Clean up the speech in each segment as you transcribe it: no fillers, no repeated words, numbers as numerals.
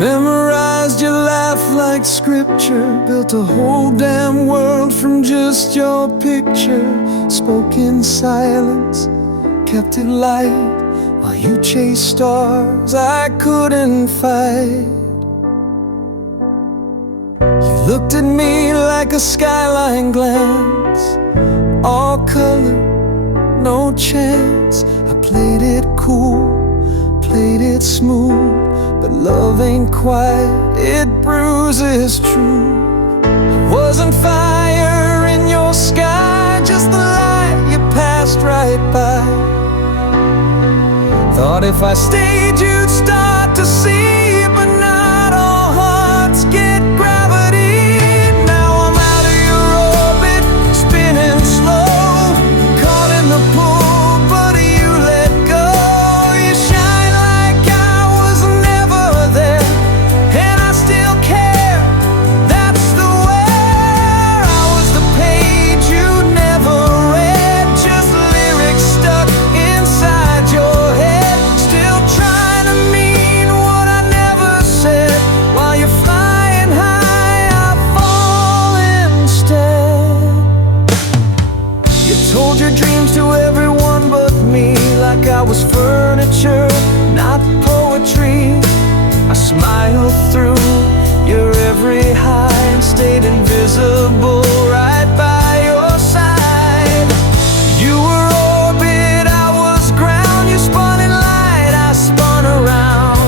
Memorized your laugh like scripture, built a whole damn world from just your picture. Spoke in silence, kept it light, while you chased stars I couldn't fight. You looked at me like a skyline glance, all color, no chance. I played it cool, played it smooth, but love ain't quiet, it bruises true. Wasn't fire in your sky, just the light you passed right by. Thought if I stayed you'd start to see, but not all hearts get gravity. Now I'm out of your orbit, spinning slow, caught in the pool, but you let go. You shine like I was never there, and I still care, that's the wear. I was the page you never read, just lyrics stuck inside your head, still trying to mean what I never said. While you're flying high, I fall instead. You told your dreams to everyone but me, like I was furniture, not poetry. I smiled through your every high and stayed invisible right by your side. You were orbit, I was ground. You spun in light, I spun around.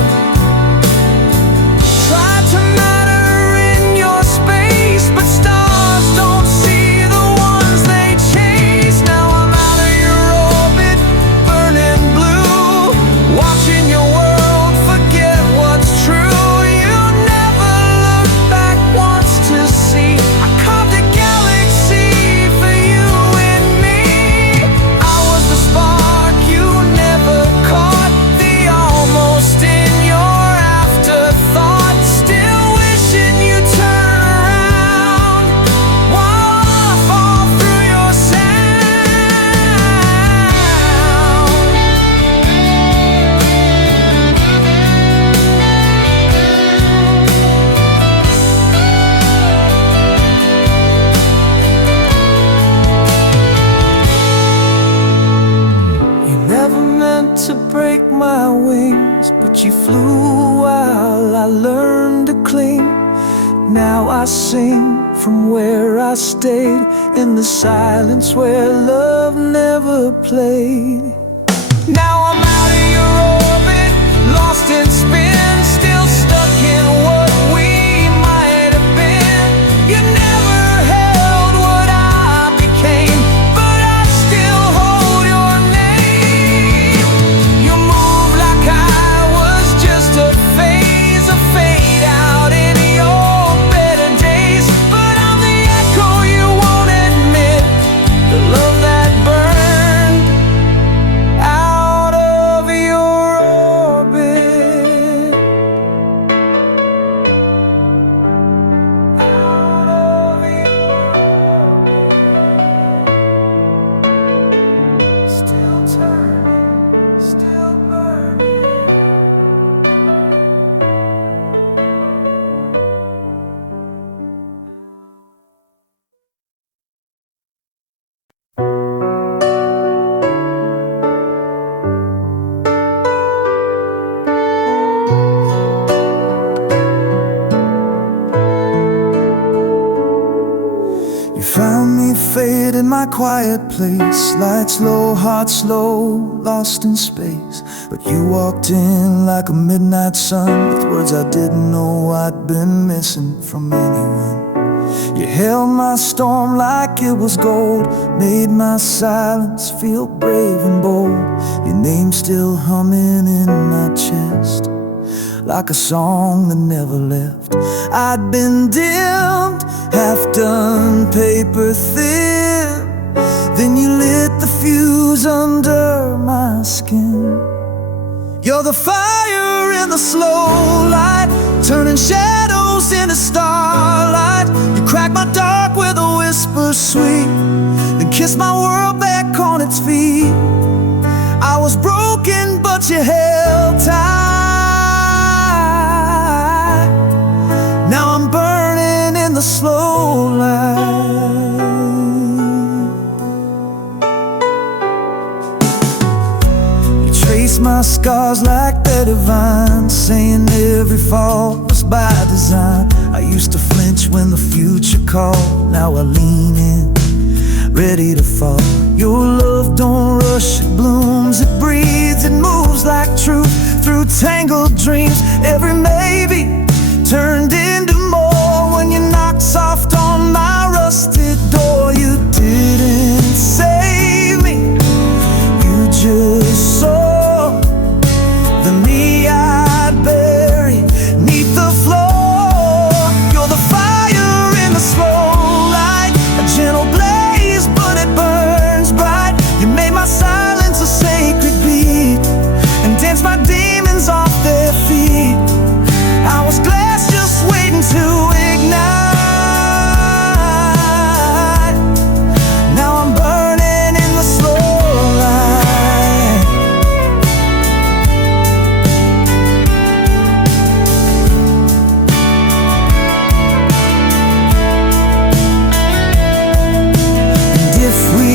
Tried to matter in your space, but stars don't see the ones they chase. Now I'm out of your orbit, burning blue, watching your world forget what's true. You never look back once to see I carved a galaxy for you and me. I was the spark you never caught, the almost in your afterthought. Still wishing you'd turn around while I fall through your You never meant to break my wings, but you flew while I learned to cling. Now I sing from where I stayed, in the silence where love never played. Now I'm out of your orbit, lost in spin, still stuck in what we might have been. You never held what I became, but I still hold your name. You move like I was just a phase, a fade out in your better days. But I'm the echo you won't admit, the love that burned out of your orbit. Out of your orbit. Still turning, still burning. You found me fade in my quiet place, lights low, heart slow, lost in space. But you walked in like a midnight sun, with words I didn't know I'd been missing from anyone. You held my storm like it was gold, made my silence feel brave and bold. Your name still humming in my chest, like a song that never left. I'd been dimmed, half done, paper thin. Then you lit the fuse under my skin. You're the fire in the slow light, turning shadows into starlight. You crack my dark with a whisper sweet, then kiss my world back on its feet. I was broken, but you held tight. stars like they're divine, saying every fall was by design. I used to flinch when the future called, now I lean in, ready to fall. Your love don't rush, it blooms, it breathes, it moves like truth through tangled dreams. Every maybe turned into more when you knocked soft on my rusted door. You didn't save me, you just saw the me I'd bury neath the floor. You're the fire in the slow light, a gentle blaze, but it burns bright. You made my silence a sacred beat and danced my demons off their feet. I was glass just waiting to ignite. Now I'm burning in the slow light. And if we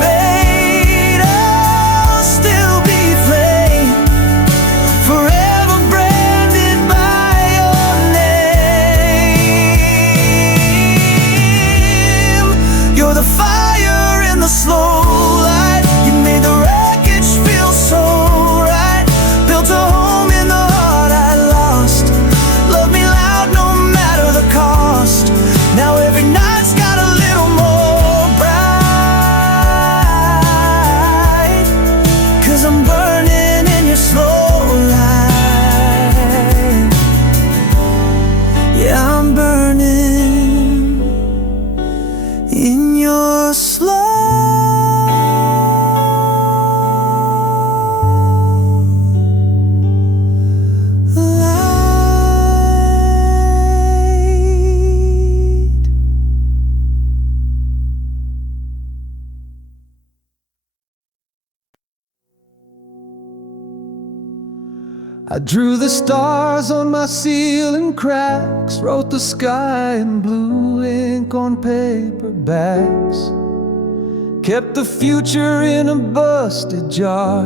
fade, I'll still be flame, forever branded by your name. You're the fire in the slow light, you made the wreckage feel so right. Built a home in the heart I lost, love me loud no matter the cost. Now every night's got a little more bright, 'cause I'm burning in your slow light. Yeah, I'm burning in your slow light. I drew the stars on my ceiling cracks, wrote the sky in blue ink on paper bags, kept the future in a busted jar,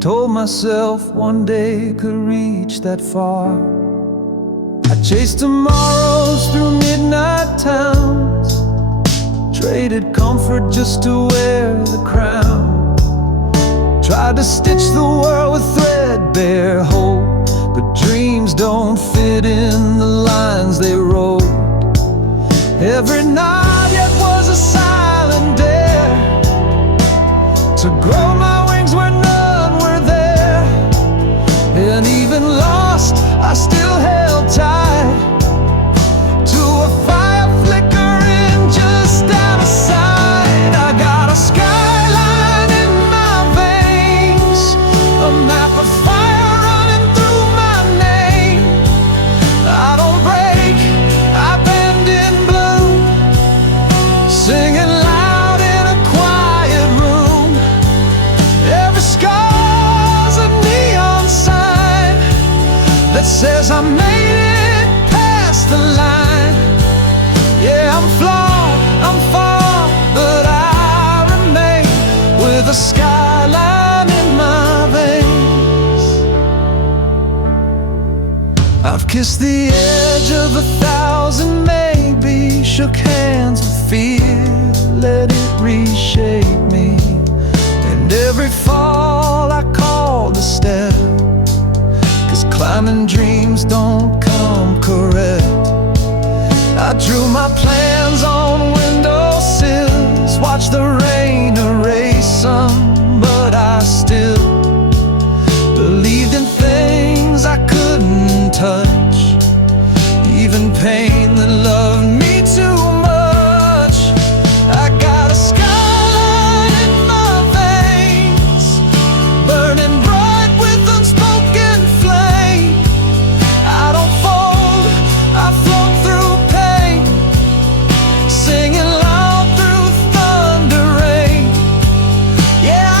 told myself one day could reach that far. I chased tomorrows through midnight towns, traded comfort just to wear the crown. Tried to stitch the world with threadbare hope, but dreams don't fit in the lines they wrote. Every night yet was a silent dare to grow my wings where none were there. And even lost, I still held tight to a fire flickering just out of sight. I got a skyline in my veins, a map of fire running through my name. I don't break, I bend in blue, singing loud in a quiet room. Every scar's a neon sign that says I made it past the line. Yeah, I'm flawed, I'm far, but I remain with a skyline in my veins. I've kissed the edge of 1,000 maybe, shook hands with fear, let it reshape me. And every fall I called a step, 'cause climbing dreams don't come correct. I drew my plans on windowsills, watched the rain erase some, but I still believed in things I couldn't touch, even pain that loved me too much. I got a skyline in my veins, burning bright with unspoken flame. I don't fold, I float through pain, singing loud through thunder rain. Yeah,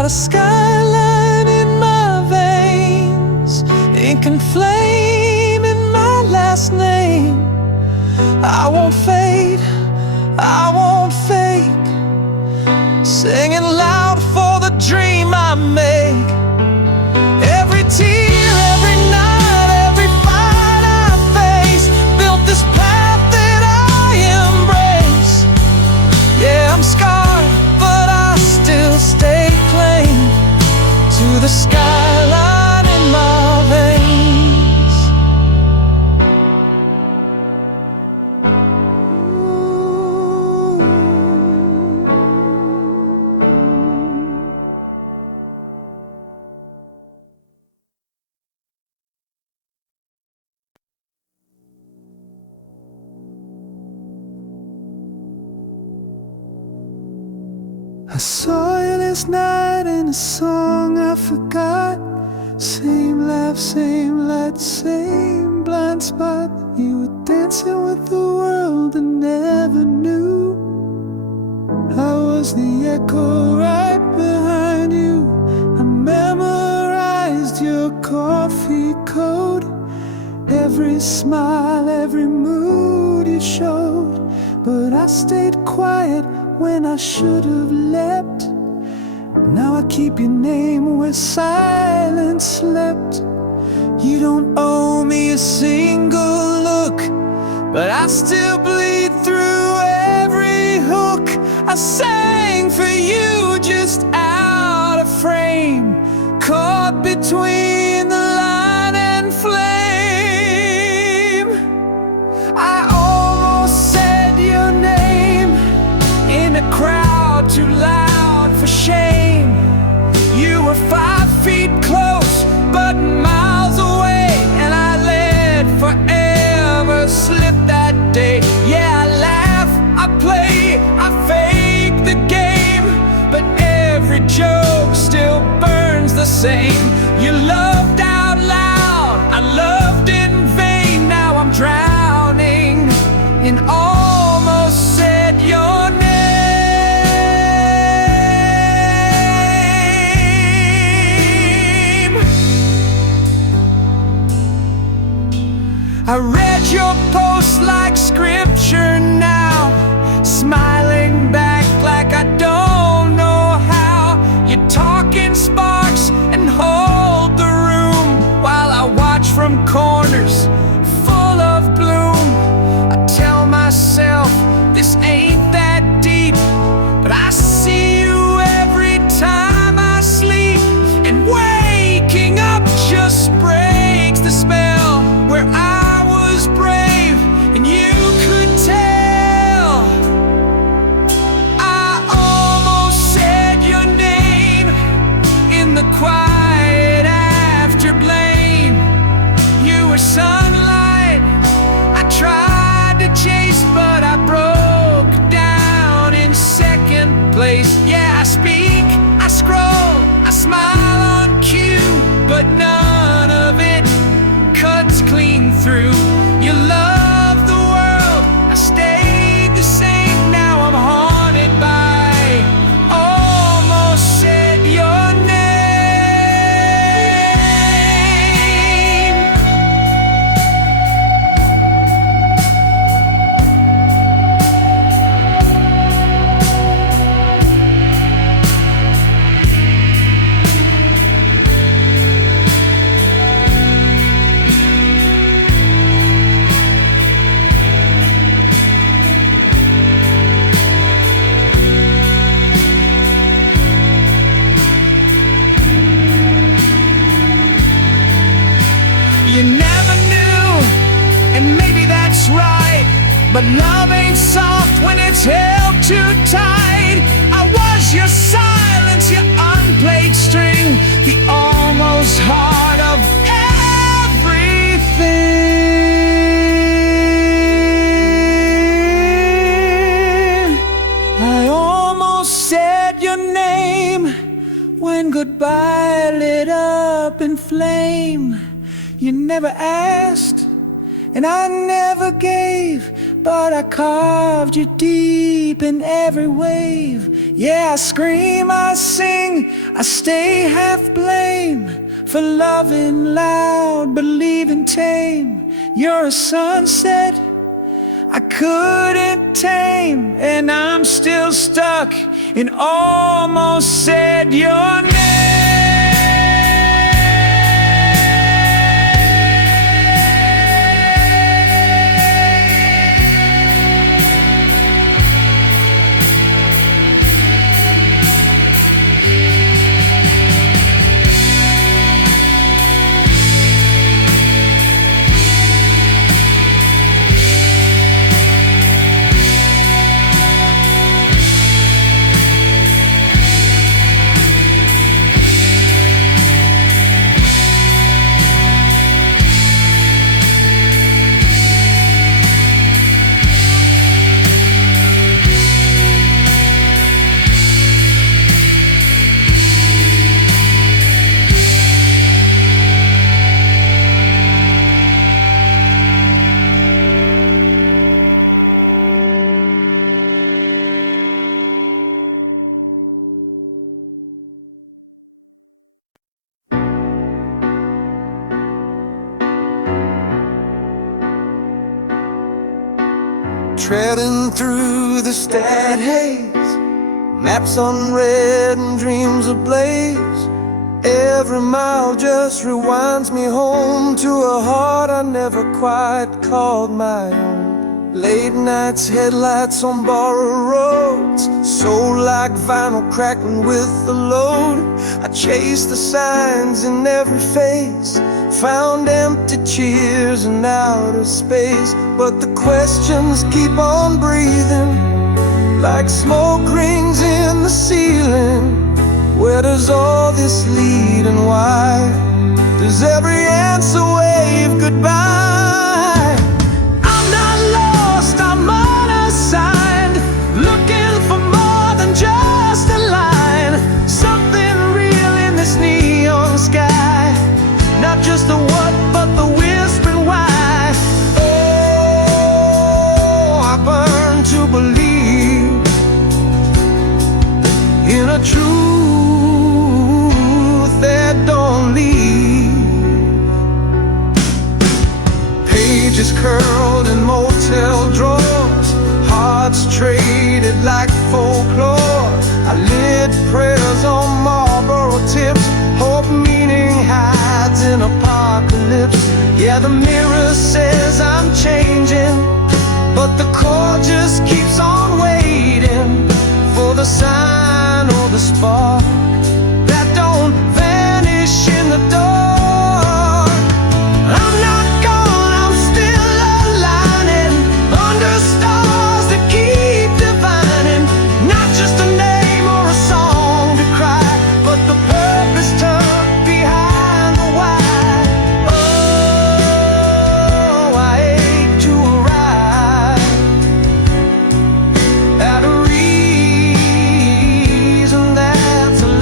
got a skyline in my veins, ink and flame in my last name. I won't fade, I won't fake, singing loud for the dream I make. Every tear, every night, every fight I face, built this path that I embrace. Yeah, I'm scarred, but I still stay claim to the skyline in my veins. I saw you last night in a song I forgot. Same laugh, same light, same blind spot. You were dancing with the world and never knew I was the echo right behind you. I memorized your coffee code, every smile, every mood you showed. But I stayed quiet when I should have leapt. Now I keep your name where silence slept. You don't owe me a single look, but I still bleed through every hook. I sang for you just out of frame, caught between the line and flame. I almost said your name in a crowd too loud for shame. You were 5 feet close, but miles away, and I let forever slip that day. Yeah, I laugh, I play, I fake the game, but every joke still burns the same. You loved out loud, I loved in vain. Now I'm drowning in almost said your name. I read your post like scripture now, smiling back like I don't know how. You talk in sparks and hold the room while I watch from corners full of bloom. I tell myself this ain't that deep, but I see you every time I sleep, and waking up just breaks the spell. Where I was brave and you could tell, I almost said your name in the quiet after blame. You were sunlight I tried to chase, but I broke down in second place. Yeah, I speak, I scroll, I smile on cue, but none of it cuts clean through. You love the world, I stayed the same. Now I'm haunted by almost said your name. You never knew, and maybe that's right, but love ain't soft when it's held too tight. I was your silence, your unplayed string, the almost heart of everything. I almost said your name when goodbye lit up in flame. You never asked, and I never gave, but I carved you deep in every wave. Yeah, I scream, I sing, I stay half blame for loving loud but leaving tame. You're a sunset I couldn't tame, and I'm still stuck and almost said your name. Treading through the stat haze, maps unread and dreams ablaze. Every mile just rewinds me home to a heart I never quite called my own. Late nights, headlights on borrowed roads, soul like vinyl cracking with the load. I chased the signs in every face, found empty cheers in outer space. But the questions keep on breathing, like smoke rings in the ceiling. Where does all this lead, and why does every answer wave goodbye? I'm not lost, I'm unassigned, looking for more than just a line. Something real in this neon sky, not just the what, but the whispering why. Oh, I burn to believe in a truth that don't leave. Pages curled in motel drawers, hearts traded like folklore. I lit prayers on Marlboro tips, hope meaning hides in apocalypse. Yeah, the mirror says I'm changing, but the core just keeps on waiting for the sign or the spark that don't vanish in the dark. I'm not gone, I'm still aligning under stars that keep divining. Not just a name or a song to cry, but the purpose tucked behind the why. Oh, I ache to arrive at a reason that's alive.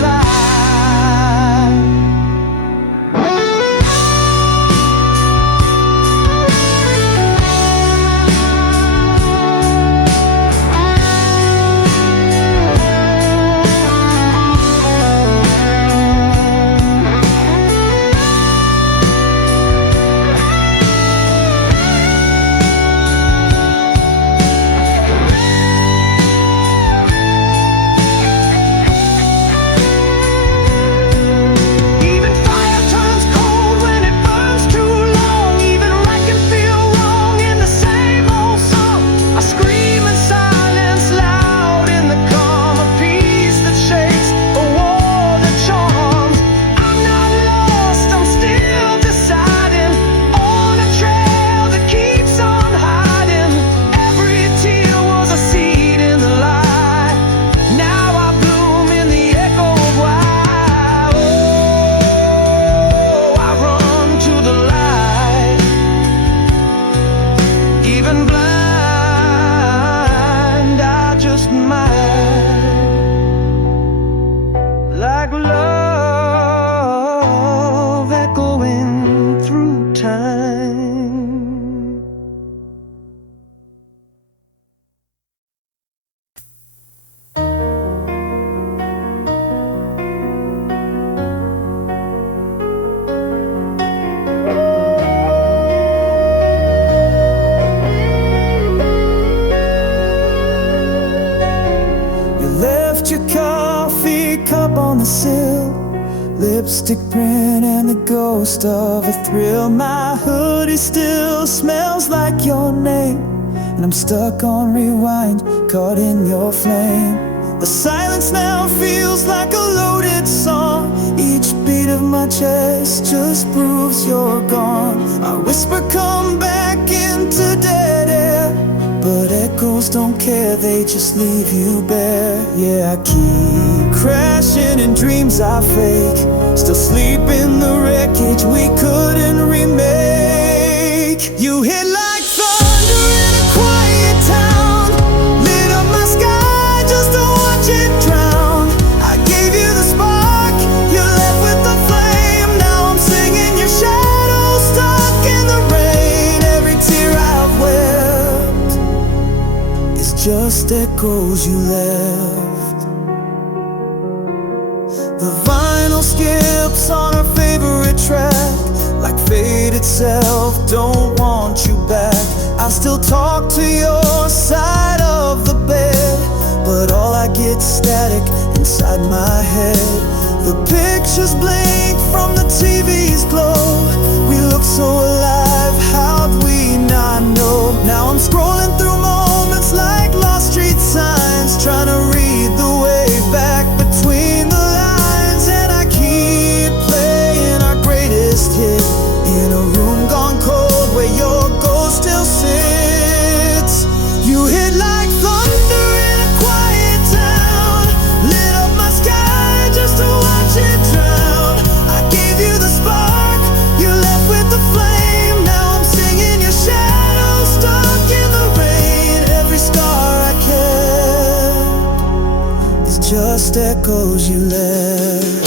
windowsill, lipstick print and the ghost of a thrill. My hoodie still smells like your name, and I'm stuck on rewind, caught in your flame. The silence now feels like a loaded song. Each beat of my chest just proves you're gone. I whisper, come back into dead air, but echoes don't care, they just leave you bare. Yeah, I keep crashing in dreams I fake, still sleep in the wreckage we couldn't remake. You hit like thunder in a quiet town, lit up my sky just to watch it drown. I gave you the spark, you left with the flame. Now I'm singing your shadow, stuck in the rain. Every tear I've wept is just echoes you left. The vinyl skips on our favorite track, like fate itself, don't want you back. I still talk to your side of the bed, but all I get's static inside my head. The pictures blink from the TV's glow, we look so alive, how'd we not know? Now I'm scrolling through moments like lost street signs, trying to read the way back between the lines. And I keep playing our greatest hit in a room gone cold where your ghost still sits. You hit like thunder in a quiet town, lit up my sky just to watch it drown. I gave you the spark, you left with the flame. Now I'm singing your shadow, stuck in the rain. Every scar I kept is just echoes you left.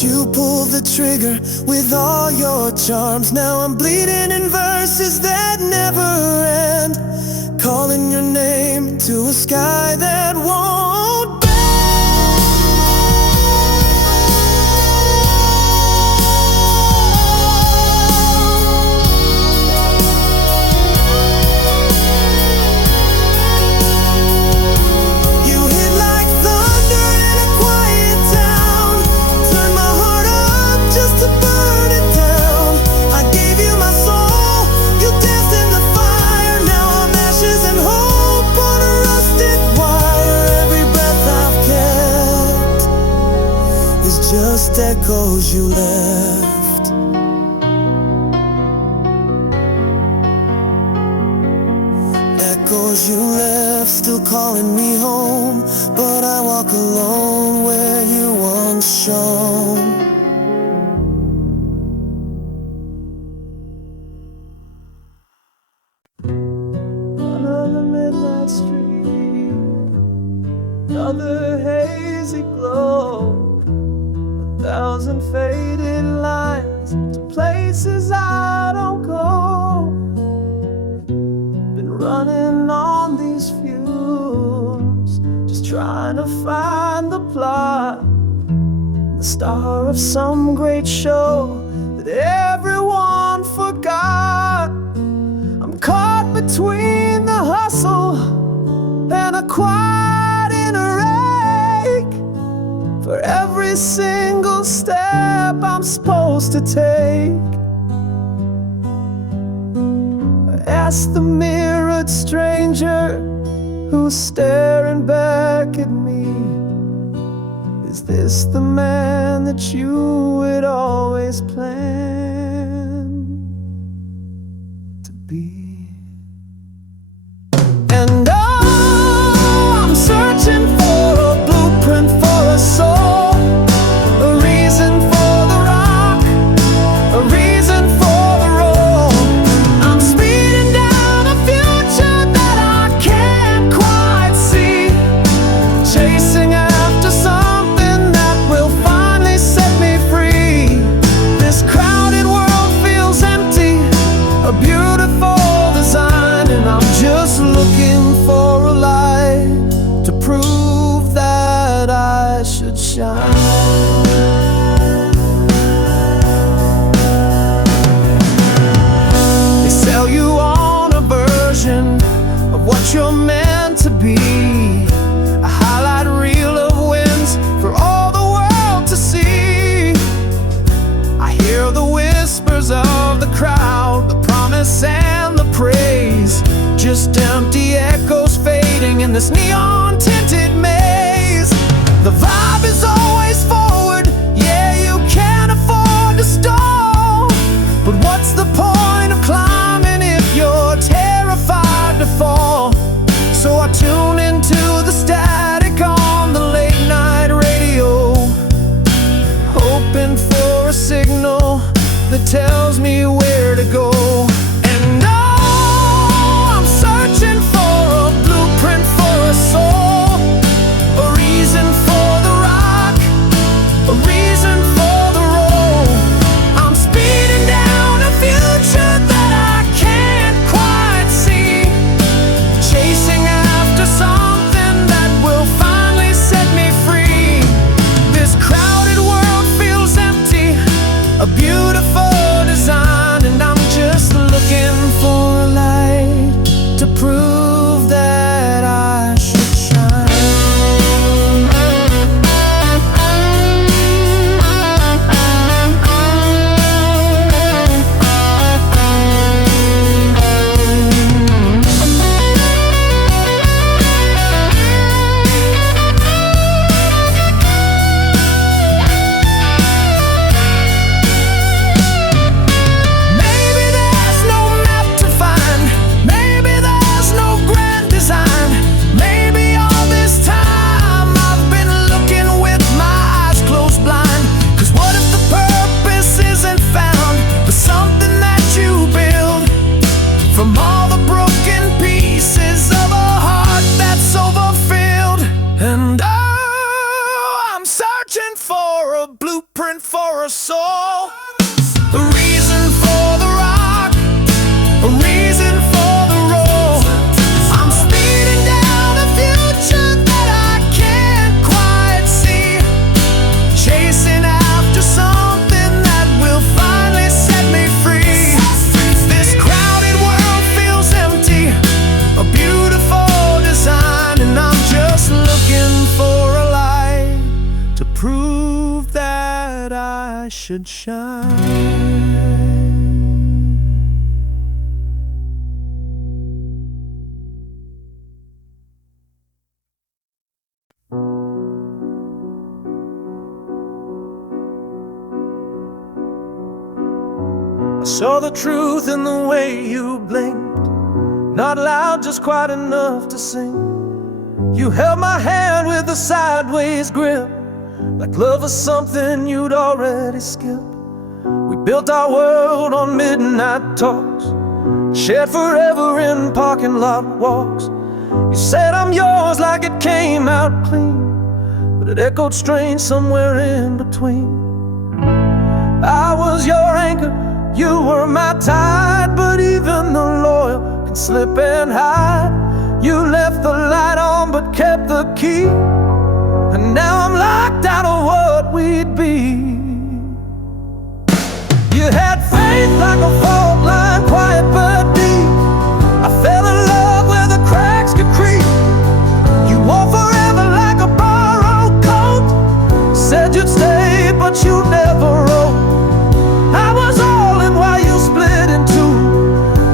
You pull the trigger with all your charms. Now I'm bleeding in verses that never end, calling your name to a sky that won't bend. You hit like thunder in a quiet town, turn my heart up just to burn it down. I gave you my soul, you danced in the fire. Now I'm ashes and hope on a rusted wire. Every breath I've kept is just echoes you left. Echoes you left, still calling me home, but I walk alone where you once shone. Another midnight street, another hazy glow, 1,000 faded lines to places I don't go. Been running on these fumes, just trying to find the plot, the star of some great show that everyone forgot. I'm caught between the hustle and a quiet inner ache for every single step I'm supposed to take. I ask the mirrored stranger who's staring back at me, is this the man that you would always plan to be? And oh, I'm searching for a blueprint for a soul, a reason for the rock, a reason for the roll. I'm speeding down a future that I can't quite see, chasing after something that will finally set me free. This crowded world feels empty, a beautiful promise and the praise, just empty echoes fading in this neon-tinted maze. The vibe is always forward, yeah, you can't afford to stall. But what's the point of climbing if you're terrified to fall? So I tune into the static on the late night radio, hoping for a signal that tells me where to go. And oh, I'm searching for a blueprint for a soul, a reason for the rock, a reason for the roll. I'm speeding down a future that I can't quite see, chasing after something that will finally set me free. This crowded world feels empty, a beautiful design, and I'm just looking for a light to prove that I should shine. Maybe there's no map to find, maybe there's no grand design, maybe all this time I've been looking with my eyes closed blind. Cause what if the purpose isn't found, but something that you build from all the broken pieces of a heart that's overfilled? And oh, I'm searching for a blueprint for a soul, a reason for the rock, a reason for the roll. I'm speeding down a future that I can't quite see, chasing after something that will finally set me free. This crowded world feels empty, a beautiful design, and I'm just looking for a light to prove that I should shine. I saw the truth in the way you blinked, not loud, just quiet enough to sing. You held my hand with a sideways grip, like love was something you'd already skipped. We built our world on midnight talks, shared forever in parking lot walks. You said I'm yours like it came out clean, but it echoed strange somewhere in between. I was your anchor, you were my tide, but even the loyal can slip and hide. You left the light on but kept the key, and now I'm locked out of what we'd be. You had faith like a fault line, quiet but deep. I fell in love where the cracks could creep. You wore forever like a borrowed coat, said you'd stay but you never wrote. I was all in while you split in two,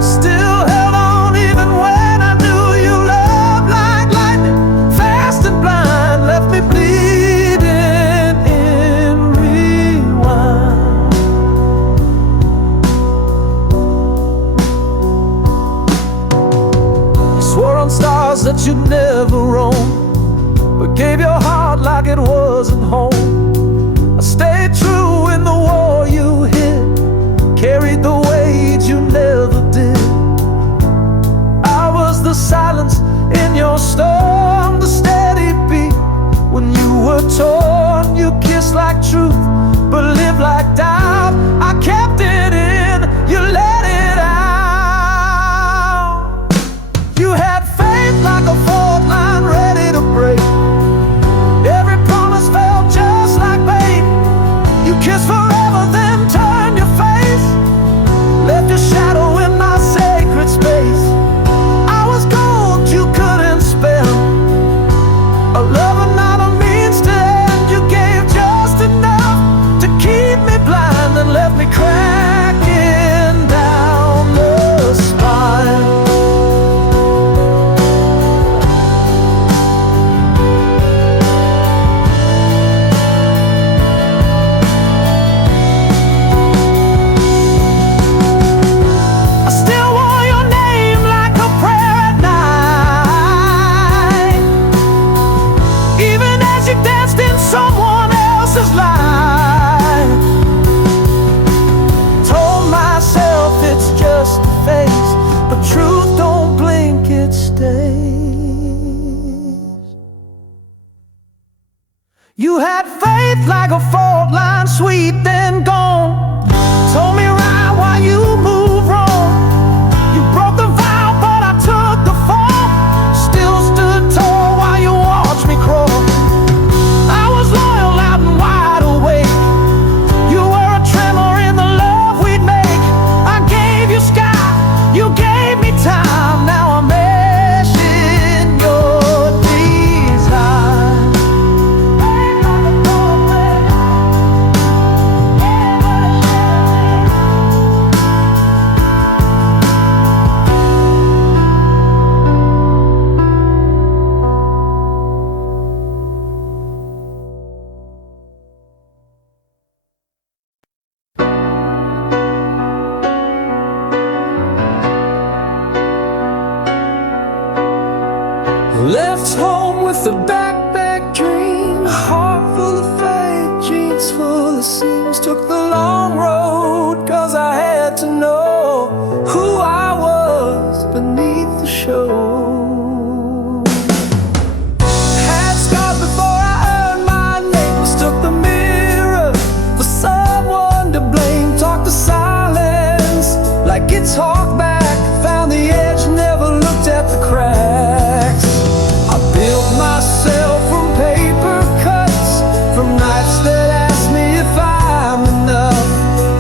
still held on even when I knew you loved like lightning, fast and blind, left me bleeding in rewind. You swore on stars that you'd never roam, but gave your heart like it wasn't home. I stayed true in the war you hid, carried the weight you never did. I was the silence in your storm, the steady beat when you were torn. You kissed like truth, but lived like doubt. I kept it in, you let it out. You had faith like a fault line ready to break. Every promise felt just like bait. You kissed forever, then turned your face, left your shadow in my sacred space. I was gold you couldn't spell, but truth don't blink, it stays. You had faith like a fault line, sweet then gone. Told me right while you moved wrong. You broke the vow, but I took the fall. Still stood tall while you watched me crawl. I was loyal, out and wide awake. You were a tremor in the love we'd make. I gave you sky, you gave me time. Now I'm meshing your design. Left home with a backpack dream, a heart full of faith, jeans full of seams. Took the long road, cause I had to know who I was beneath the show. Had scars before I earned my name. Mistook the mirror for someone to blame. Talked to silence like it's talked back. Found the edge, never looked at the cracks. Built myself from paper cuts, from nights that asked me if I'm enough.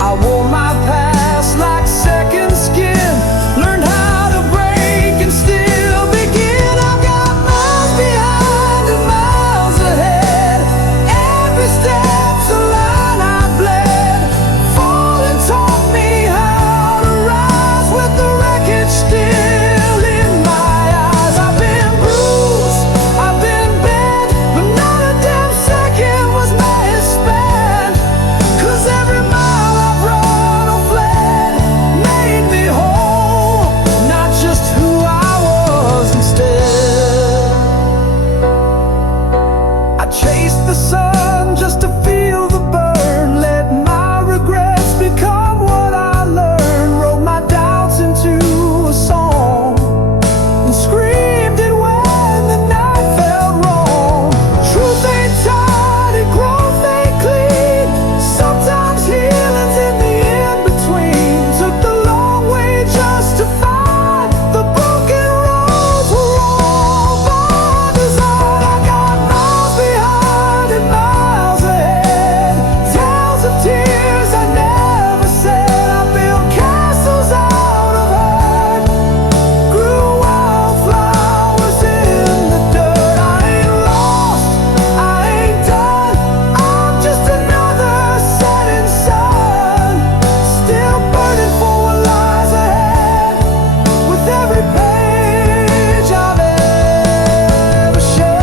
I wore my past like second skin, learned how to break and still begin. I've got miles behind and miles ahead. Every step's a line I bled. Falling taught me how to rise with the wreckage still in my eyes. I've been bruised, I've been bent, but not a damn second was misspent. Cause every mile I've run or fled made me whole, not just who I was instead. I chased the sun just to feel the burn. Let my regrets become what I learned. Wrote my doubts into a song and screamed it when the night felt wrong. Truth ain't tight and growth ain't clean. Sometimes healing's in the in-between. Took the long way just to find the broken roads were all by design. I got miles behind and miles ahead. Tales of tears I never said. I built castles out of hurt. Grew wildflowers in the dirt. I ain't lost, I ain't done. I'm just another setting sun. Still burning for what lies ahead. With every page I've ever shed.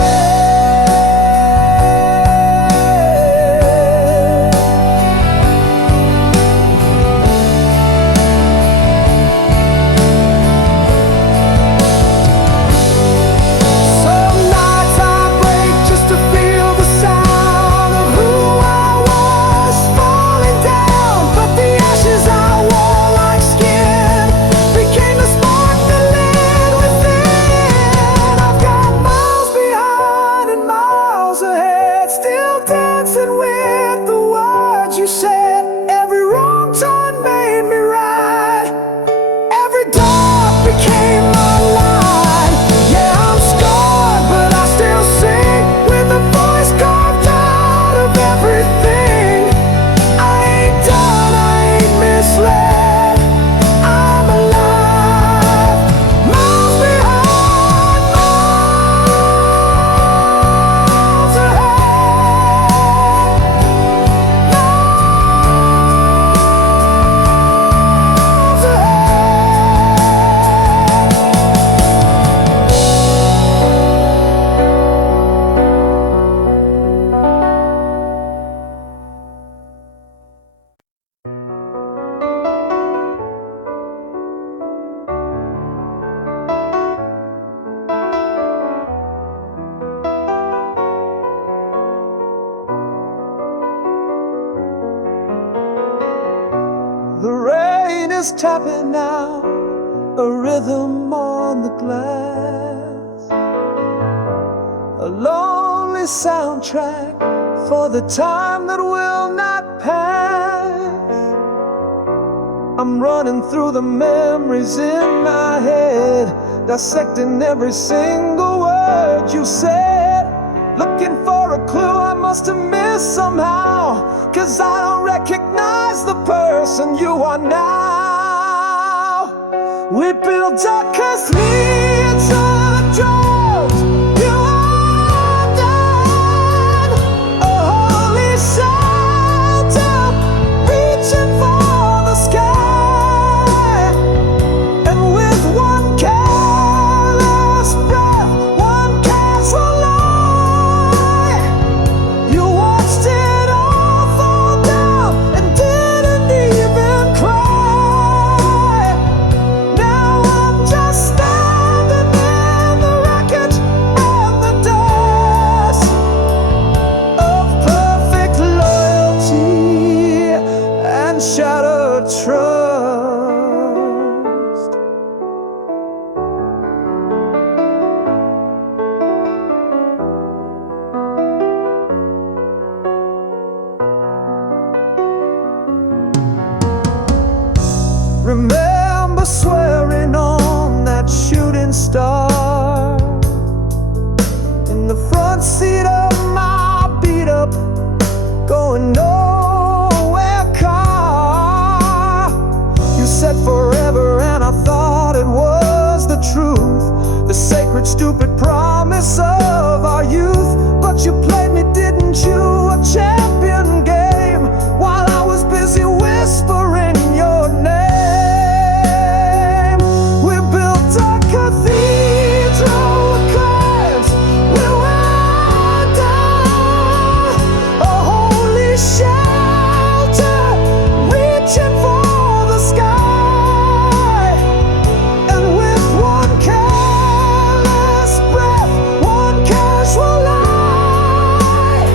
Some nights I break just to feel the sound of who I was falling down. But the ashes I wore like skin became the spark that lit within. I've got miles behind and miles ahead. Still dancing with the words you said. Every wrong turn made me right. Every dark became my light. Yeah, I'm scarred, but I still sing with a voice carved out of everything. I ain't done, I ain't misled. I'm alive. Miles behind, miles ahead. Miles The rain is tapping now a rhythm on the glass, a lonely soundtrack for the time that will not pass. I'm running through the memories in my head, dissecting every single word you said, looking for a clue I must have missed somehow, 'cause I don't recognize the person you are now. We built a cathedral of drugs, you are dead, a holy shelter reaching for the sky, and with one careless breath, one casual lie, you watched it all fall down and didn't even cry. Now I'm just standing in the wreckage and the dust of perfect loyalty and shattered trust. Remember swearing on that shooting star in the front seat of my beat up, going nowhere car. You said forever and I thought it was the truth, the sacred stupid promise of our youth. But you played me, didn't you, a champion game, while I was busy whispering your name. We built a cathedral of crimes, we were down, a holy shelter reaching for the sky, and with one careless breath, one casual lie,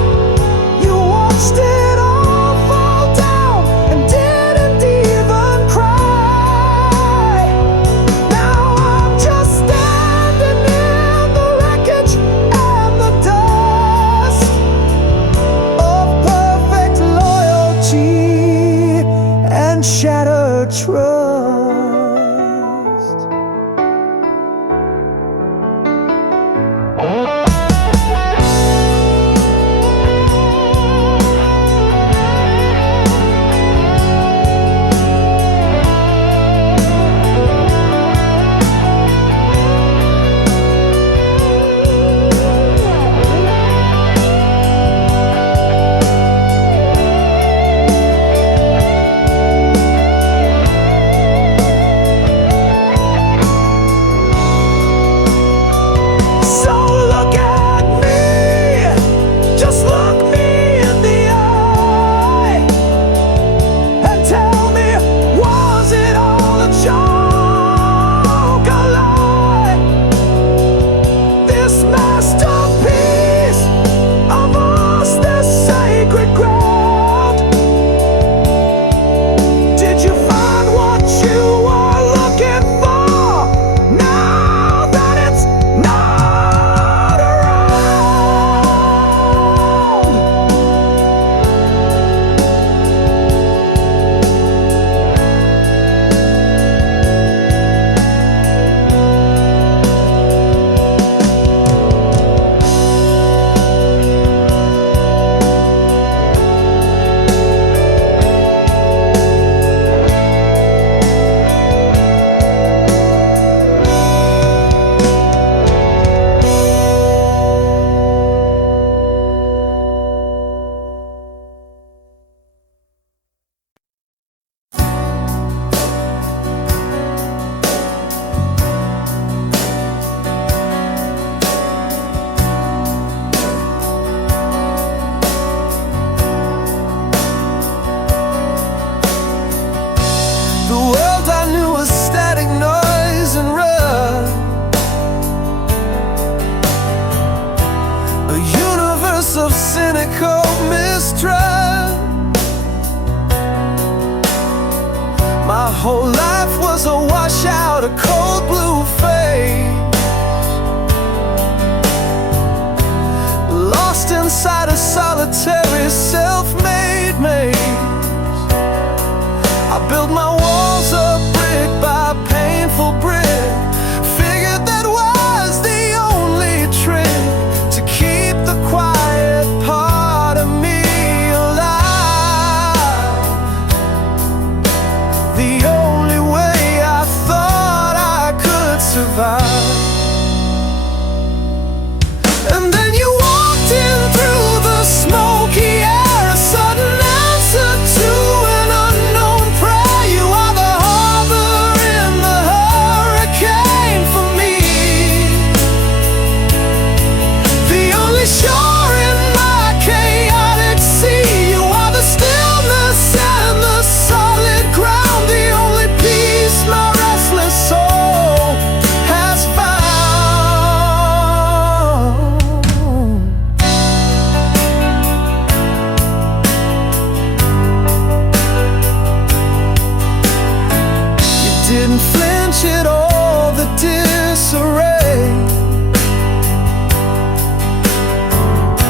didn't flinch at all the disarray.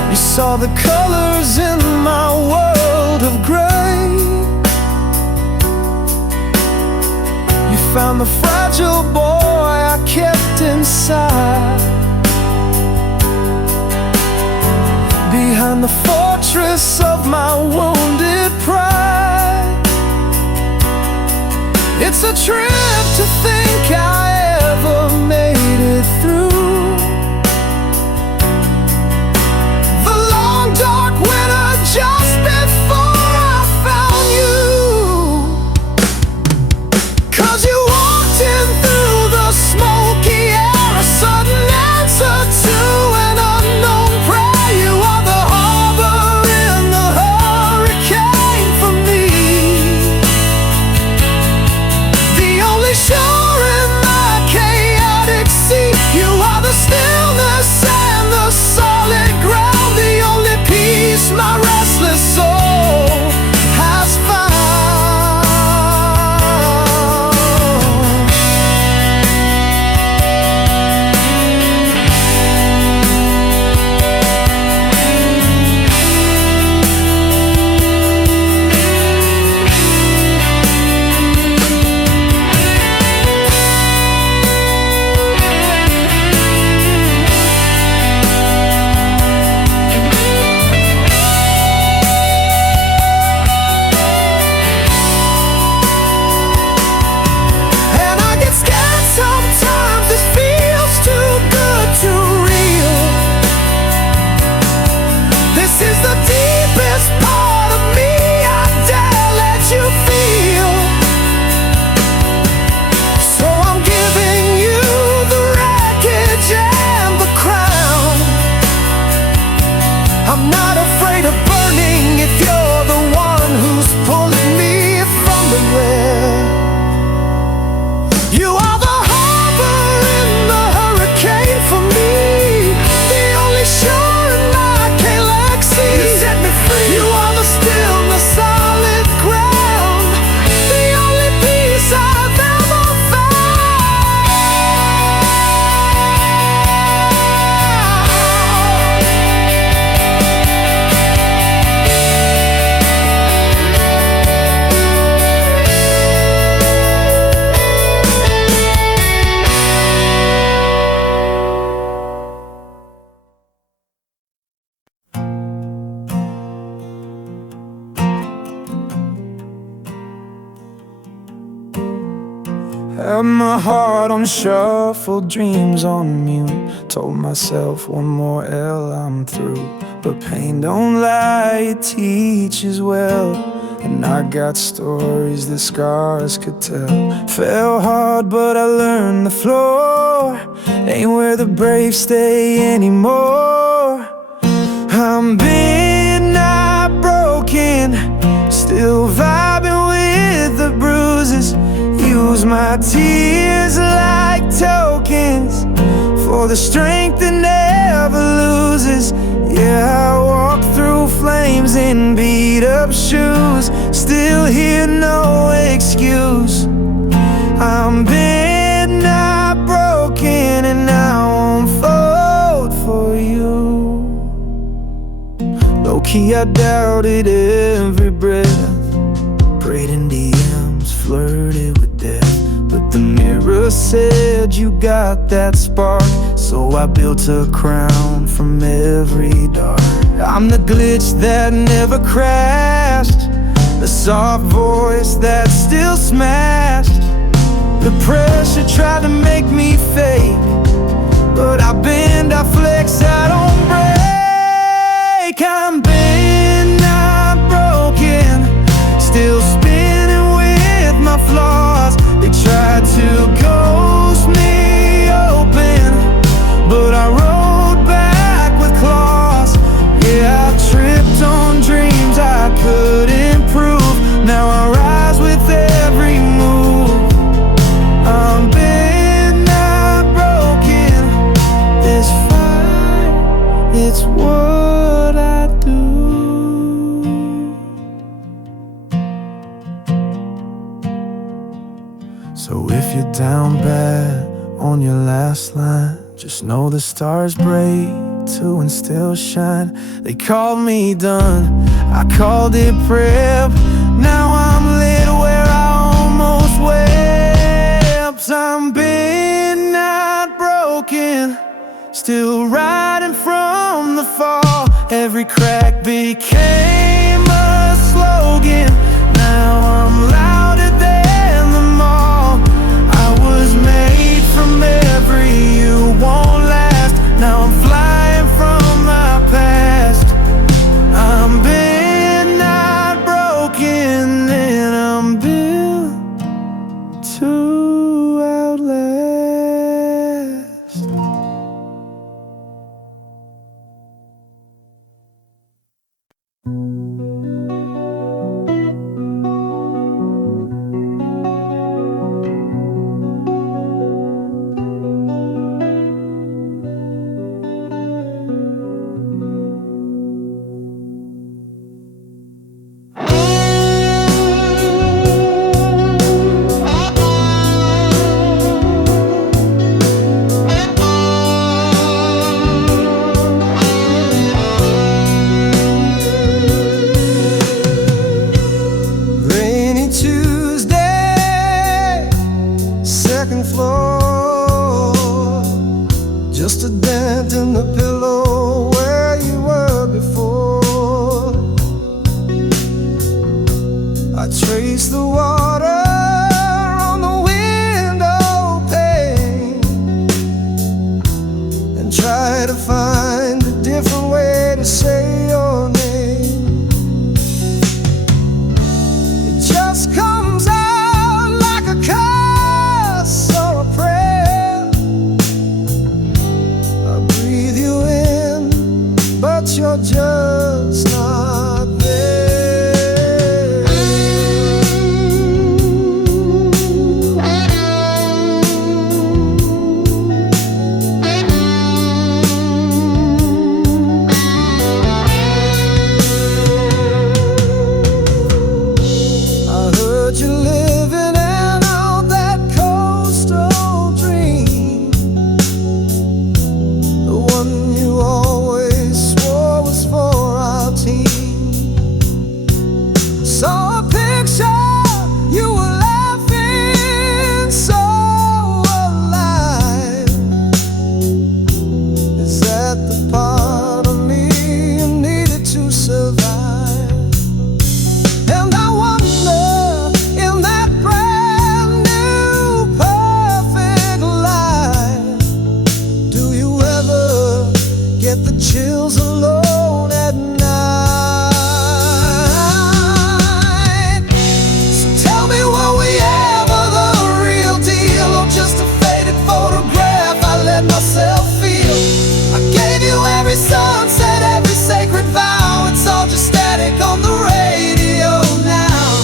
You saw the colors in my world of gray. You found the fragile boy I kept inside, behind the fortress of my wounded pride. It's a trip to think I ever made it through the long dark winter just before I found you. 'Cause you walked in through the smoky air, a sudden answer to an unknown prayer. You are the harbor in the hurricane for me, the only shore in the chaotic sea. You are the stillness and the solid ground, the only peace my restless soul has found. I'm not afraid of burning if you're the one who's pulling me from the wreck. You are the harbor in the hurricane for me, the only shore in my galaxy. You set me free. You are the stillness, solid ground, the only peace I've ever found. Had my heart on shuffle, dreams on mute. Told myself one more L, I'm through. But pain don't lie, it teaches well. And I got stories that scars could tell. Fell hard, but I learned the floor ain't where the brave stay anymore. I'm bent, not broken, still vibing with the bruises. Use my tears like tokens for the strength that never loses. Yeah, I walk through flames in beat up shoes, still hear no excuse. I'm bent, not broken, and I won't fold for you. Low-key I doubted every breath, prayed in DMs, flirted with death. But the mirror said you got that spark, so I built a crown from every dart. I'm the glitch that never crashed, the soft voice that still smashed. The pressure tried to make me fake, but I bend, I flex, I don't break. I'm bent, not broken, still spinning with my flaws. They tried to ghost me open, but I rode back with claws. Yeah, I tripped on dreams I couldn't prove. Now I rise with every move. I'm bent, not broken. This fight, it's what I do. So if you're down bad on your last line, just know the stars break too and still shine. They called me done, I called it prep. Now I'm lit where I almost wept. I'm bent, not broken, still riding from the fall. Every crack became a slogan. Now I'm louder than them all. I was made from every you won't last. Now I'm flying from my past. I'm bent, not broken, and I'm built to outlast. Just a dent in the pillow where you were before. I trace the water on the window pane and try to find a different way to say your name. It just comes out like a curse or a prayer. But you're just not there. I heard you living out that coastal dream, the one you always was for our team. Saw a picture, you were laughing so alive. Is that the part of me you needed to survive? And I wonder, in that brand new perfect life, do you ever get the chills alone at night? So tell me, were we ever the real deal, or just a faded photograph I let myself feel? I gave you every sunset, every sacred vow. It's all just static on the radio now.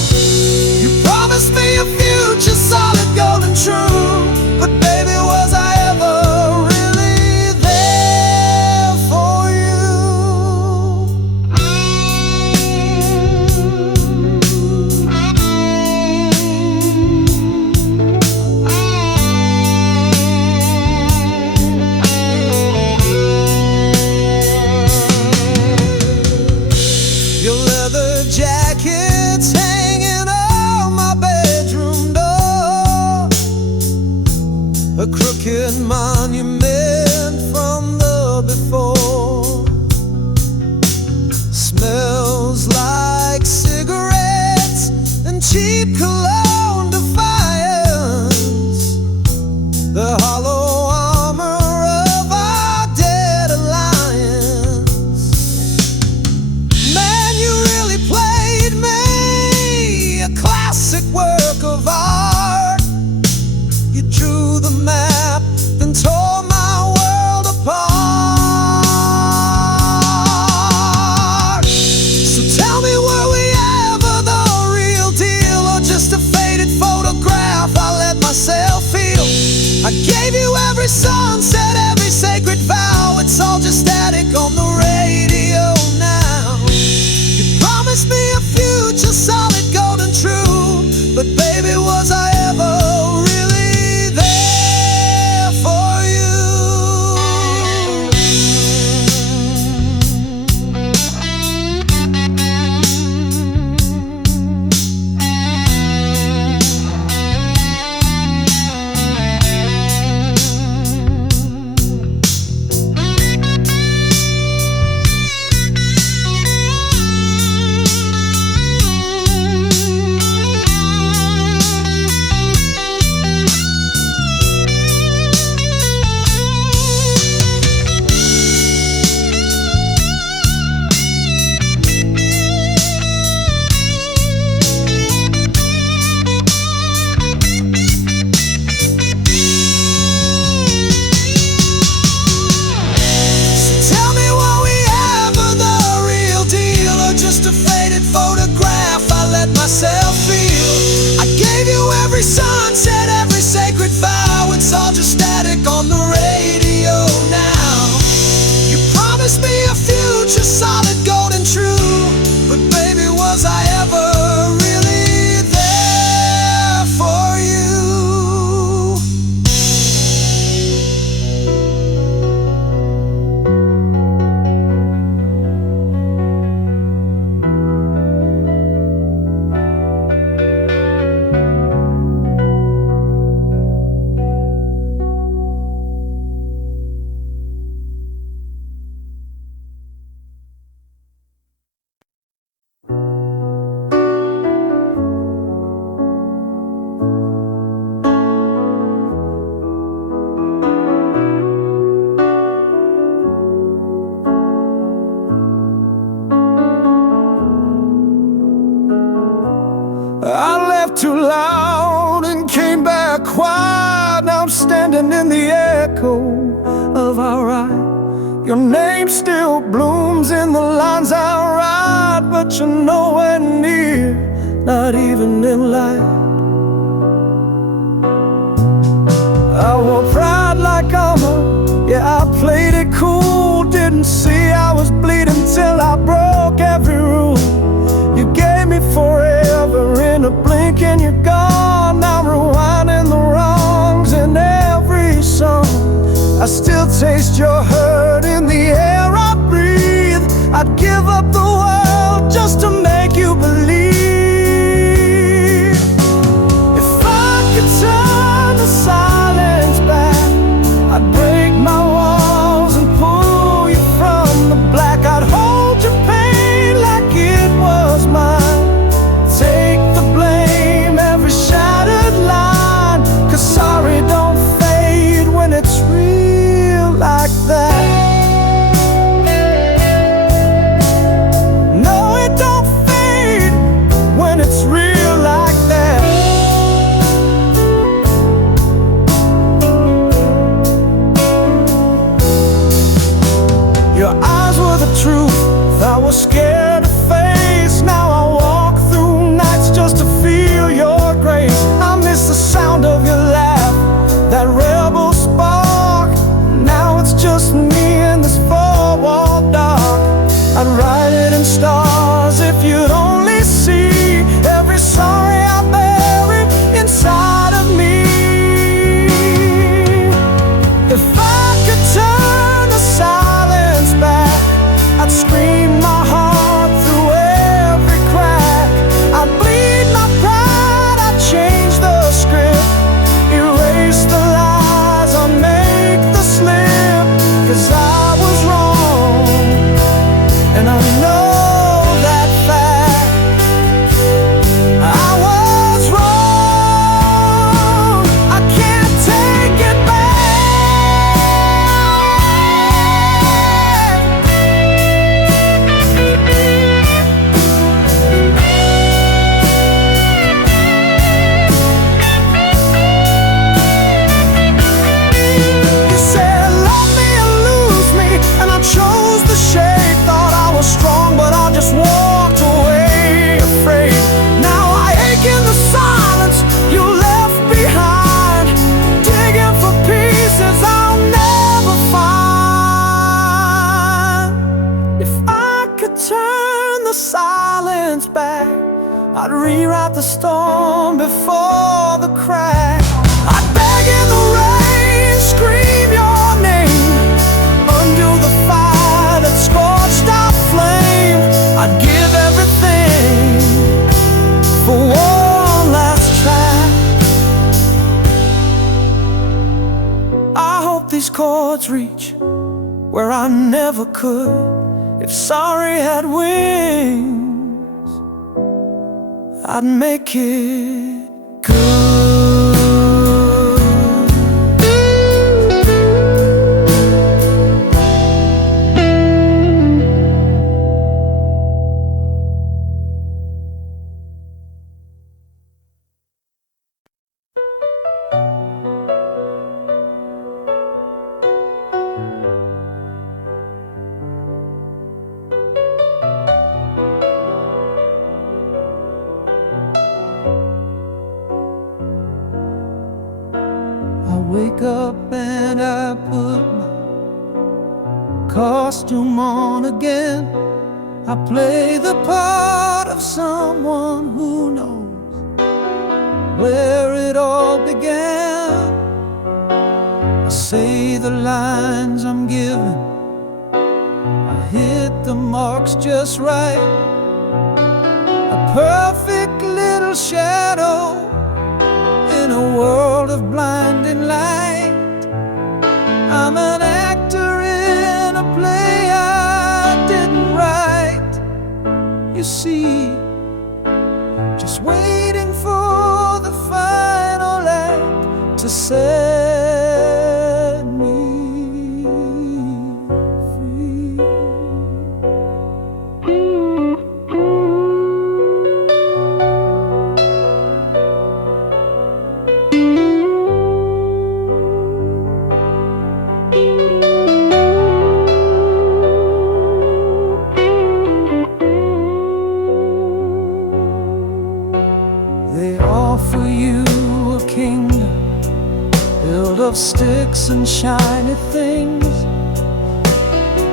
You promised me a future solid, golden true, but baby, was I ever really there for you? Your leather jackets hanging on my bedroom door, a crooked monument from the before. Smells like cigarettes and cheap cologne defiance, the hollow armor of our dead alliance. Man, you really played me a classic work of art. You drew the map, then tore my world apart. So tell me, were we ever the real deal, or just a faded photograph I let myself feel? I gave you every sunset, every sacred vow. It's all just static on the radio now. You promised me a future solid, golden true, but baby, was I ever real? standing in the echo of our ride. Your name still blooms in the lines I write, but you're nowhere near, not even in light. I wore pride like armor, yeah, I played it cool. Didn't see I was bleeding till I broke every rule. You gave me forever in a blink and you're gone. Now rewinding the wrongs in every song. I still taste your hurt in the air I breathe. I'd give up the world just to make you believe. If I could turn the silence back, I'd break my walls and pull you from the black. I'd hold your pain like it was mine. Take the blame, every shattered line, 'cause sorry don't fade when it's real like that. No, it don't fade when it's real like that. Your eyes were the truth I was scared to face. Now I walk through nights just to feel your grace. I miss the sound of your laugh, that rebel spark. Now it's just me in this four-wall dark. I'd write it in stars if you'd only see every sorry I buried inside of me. If I could turn the silence back, I'd scream my heart through every crack. I'd bleed my pride, I'd change the script, erase the lies, unmake the slip. 'Cause I was wrong, and I know that fact. I was wrong, I can't take it back. You said love me or lose me, and I chose the shade. Thought I was strong, but I just walked away afraid. Now I ache in the silence you left behind, digging for pieces I'll never find. If I could turn the silence back, I'd rewrite the storm before the crack. I'd beg in the rain, scream your name, undo the fire that scorched our flame. I'd give everything for one last try. I hope these chords reach where I never could. If sorry had wings, I'd make it good. I wake up and I put my costume on again. I play the part of someone who knows where it all began. I say the lines I'm given, I hit the marks just right. A perfect little shadow in a world of blinding light. I'm an actor in a play I didn't write. You see, just waiting for the final act to set me free. built of sticks and shiny things,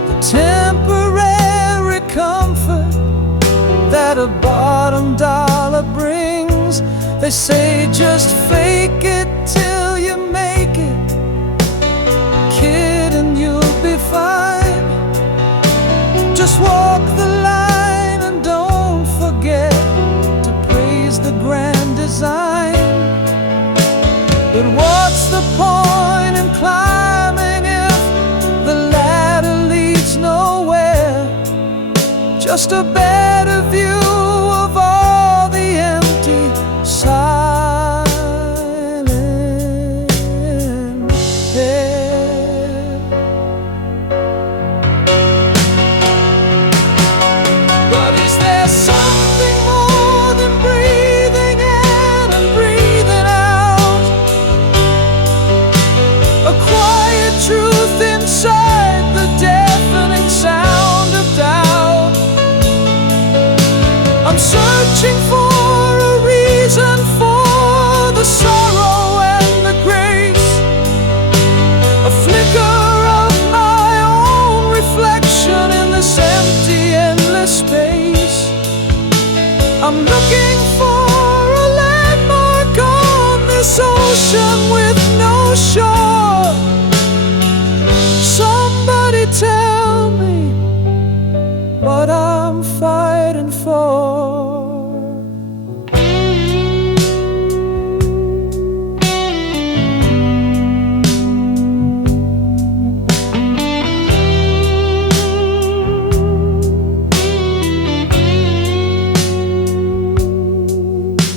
the temporary comfort that a bottom dollar brings. They say just fake it till you make it, kid, and you'll be fine. Just walk the line and don't forget to praise the grand design. But what's the point in climbing if the ladder leads nowhere? Just a better view of all the empty silent air. But is there something more than breathing in and breathing out? A quiet truth inside the deafening sound of doubt. I'm searching for a reason for the sorrow and the grace, a flicker of my own reflection in this empty, endless space. I'm looking for a landmark on this ocean with no shore. Somebody tell me what I'm fighting for.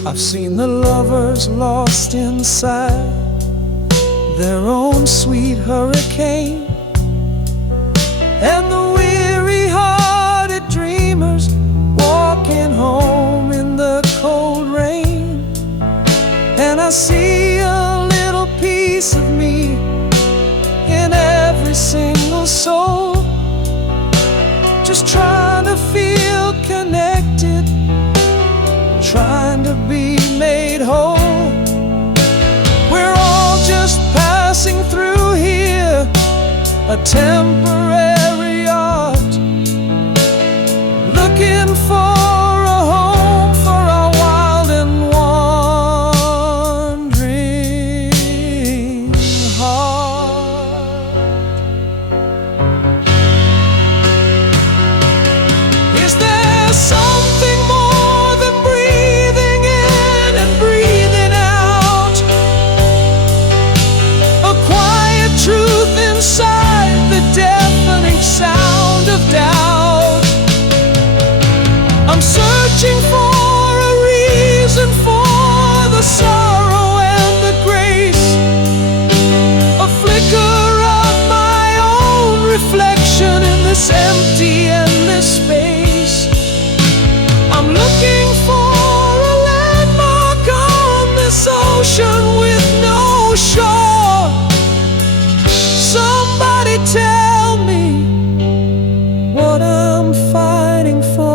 I've seen the lovers lost inside their own sweet hurricane, and the weary-hearted dreamers walking home in the cold rain. And I see a little piece of me in every single soul, just trying to feel connected, trying to be made whole. We're all just passing through here, a temporary yacht, looking for a home for our wild and wandering heart. Is there something more than breathing in and breathing out? A quiet truth inside the deafening sound of doubt. I'm searching for a reason for the sorrow and the grace, a flicker of my own reflection in this empty, endless space. I'm looking for a landmark on this ocean with no shore. Somebody tell me what I'm fighting for.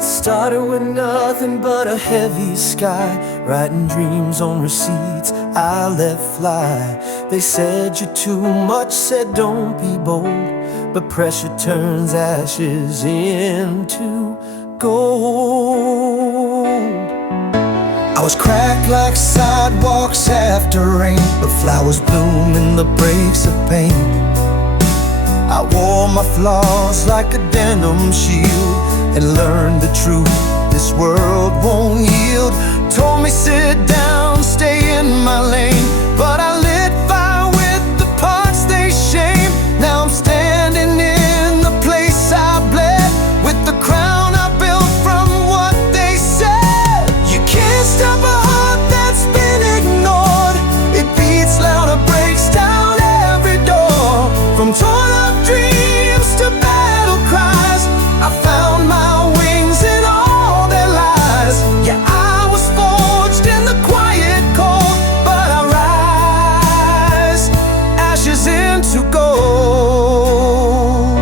Started with nothing but a heavy sky, writing dreams on receipts I let fly. They said you're too much, said don't be bold, but pressure turns ashes into gold. I Flowers crack like sidewalks after rain, but flowers bloom in the breaks of pain. I wore my flaws like a denim shield and learned the truth this world won't yield. Told me sit down, stay in my lane, but I lit fire with the parts they shame. Now I'm standing in the place I bled, with the crown I built from what they said. You can't stop a heart that's been ignored. It beats louder, breaks down every door. From torn up dreams to battle cries, I found my wings in all their lies. Yeah, I was forged in the quiet cold, but I rise, ashes into gold.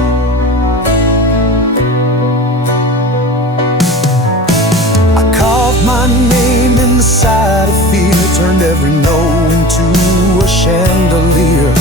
I carved my name in the side of fear, turned every no into a chandelier.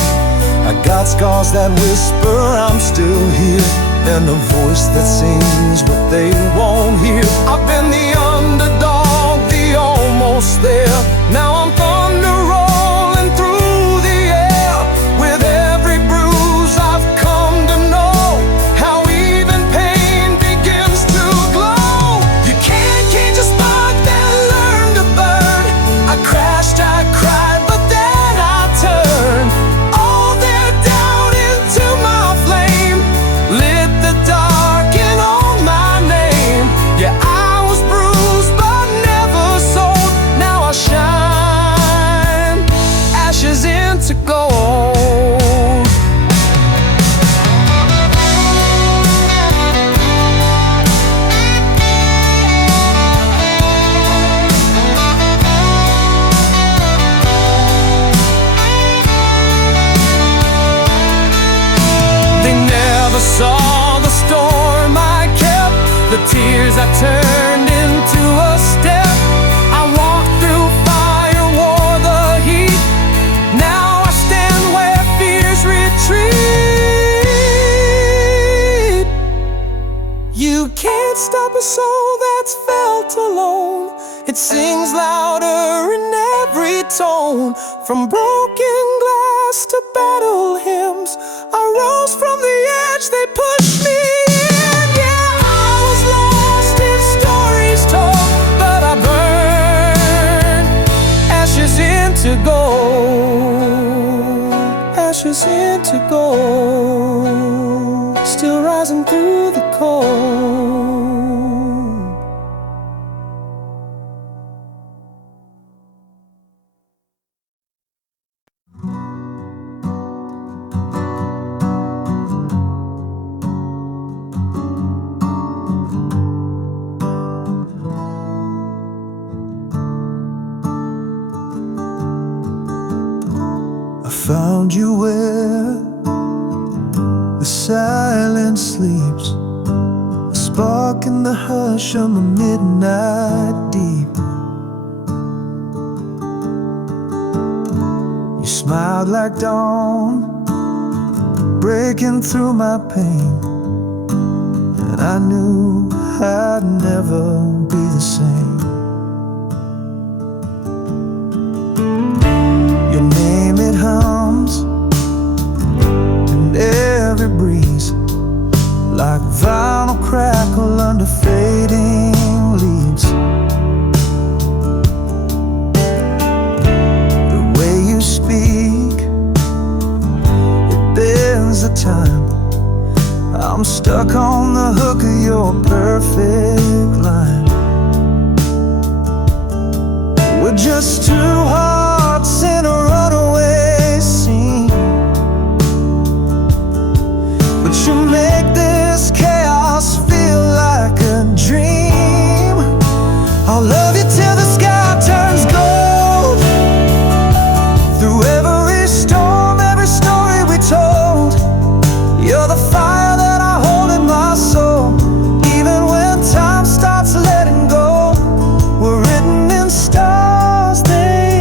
I got scars that whisper I'm still here, and a voice that sings what they won't hear. I've been the underdog, the almost there. Now I'm thunder rolling through the air. With every bruise I've come to know how even pain begins to glow. You can't cage a spark, then learn to burn. I crashed, I cried, but then I turned all their doubt into my flame. Lit the dark and on my name. Yeah, I was bruised but never sold. Now I shine, ashes into gold. They never saw the storm I kept, the tears I turned into a step. I walked through fire, wore the heat. Now I stand where fears retreat. You can't stop a soul that's felt alone. It sings louder in every tone. From broken glass to battle hymns, I rose from the edge, they pushed me in. Yeah, I was lost in stories told, but I burned ashes into gold. Ashes into gold, still rising through the cold. I found you where the silence sleeps, a spark in the hush on the midnight deep. You smiled like dawn, breaking through my pain, and I knew I'd never be the same. Your name, it hums in every breeze, like vinyl crackle under fading leaves. The way you speak, it bends the time. I'm stuck on the hook of your perfect line. We're just two hearts in a runaway scene, but you make this chaos feel like a dream. I'll love you till the sky turns gold. Through every storm, every story we told, you're the fire that I hold in my soul. Even when time starts letting go, we're written in stars they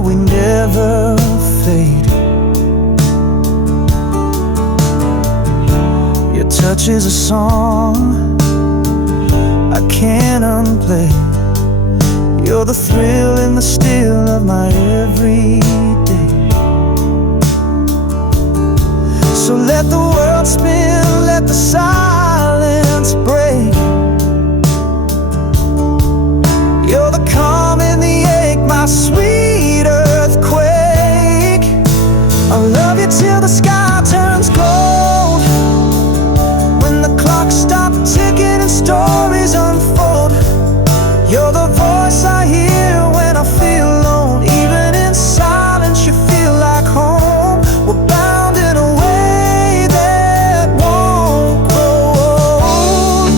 but we never fade. Your touch is a song I can't unplay. You're the thrill and the still of my every day. So let the world spin, let the silence break. You're the calm and the ache, my sweet earthquake. I'll love you till the sky turns gold, when the clock stops ticking and stories unfold. You're the voice I hear when I feel alone. Even in silence you feel like home. We're bound in a way that won't grow old.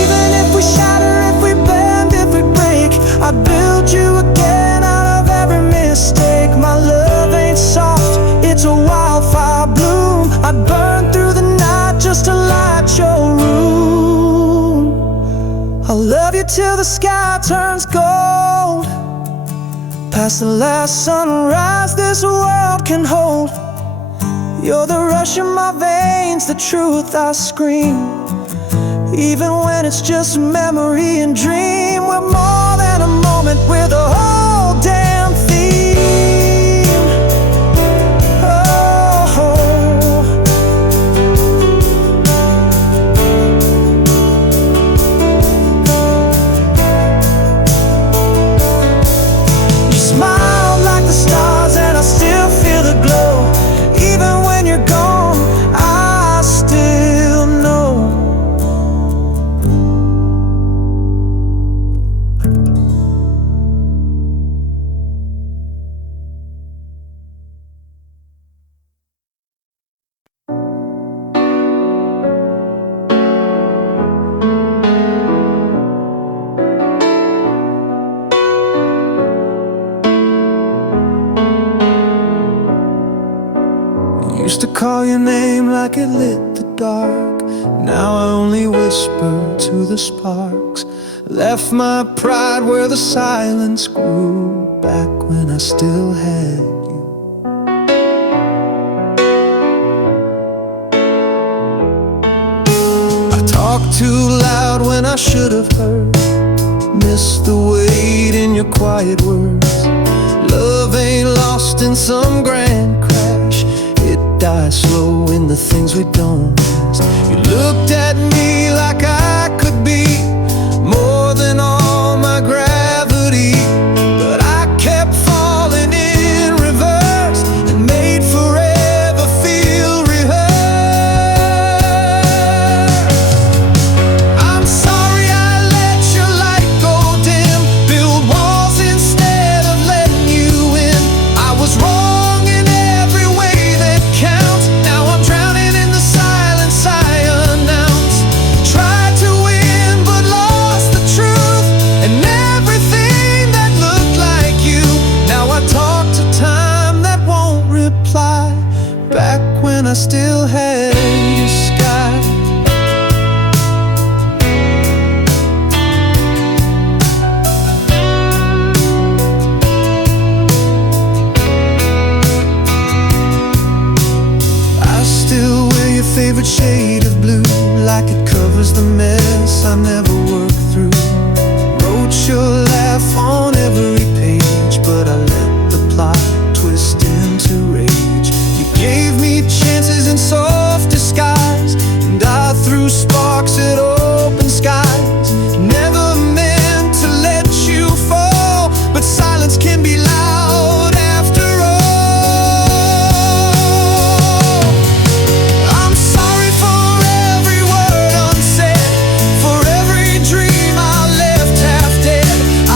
Even if we shatter, if we bend, if we break, I build you again out of every mistake. My love ain't soft, it's a wildfire bloom. I'd burn through the night just to light your room. I'll love you till the sky turns gold, past the last sunrise this world can hold. You're the rush in my veins, the truth I scream. Even when it's just a memory and dream, we're more than a moment, we're the whole damn theme. Oh, you smile like the stars and I still feel the glow. Even when you're gone, I still know. Used to call your name like it lit the dark. Now I only whisper to the sparks. Left my pride where the silence grew, back when I still had you. I talked too loud when I should have heard. Missed the weight in your quiet words. Love ain't lost in some grand crash, it dies slow in the things we don't ask. You looked at me like I could be more than all my gravity, but I kept falling in reverse and made forever feel rehearsed. I'm sorry I let your light go dim, build walls instead of letting you in. I was wrong in every way that counts. Now I'm drowning in the silence I announce. Tried to win but lost the truth and everything that looked like you. Now I talk to time that won't reply, back when I still had your sky. I still wear your favorite shade of blue, like it covers the mess I never worked through. Wrote your laugh on every page, but I let the plot twist into rage. You gave me chances in soft disguise, and I threw sparks at open skies. Never meant to let you fall, but silence can be loud after all. I'm sorry for every word unsaid, for every dream I left half dead. I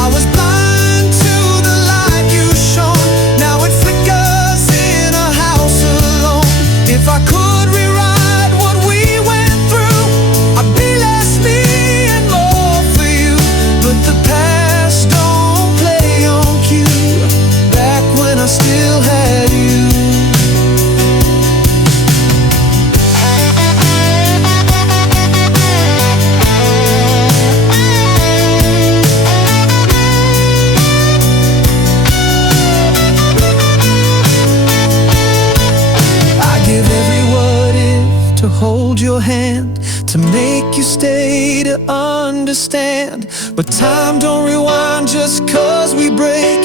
hold your hand, to make you stay, to understand. But time don't rewind just 'cause we break.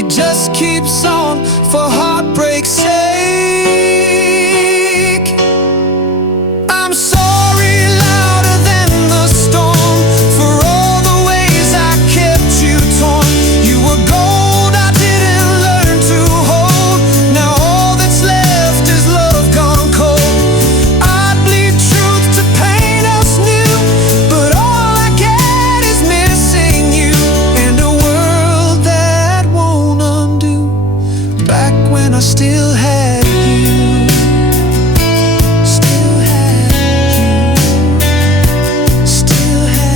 It just keeps on for heartbreak's sake. I'm sorry louder than the storm for all the ways I kept you torn. You were gold I didn't learn to hold. Now all that's left is love gone cold. I'd bleed truth to paint us new, but all I get is missing you, and a world that won't undo. Back when I still had you, still had you, still had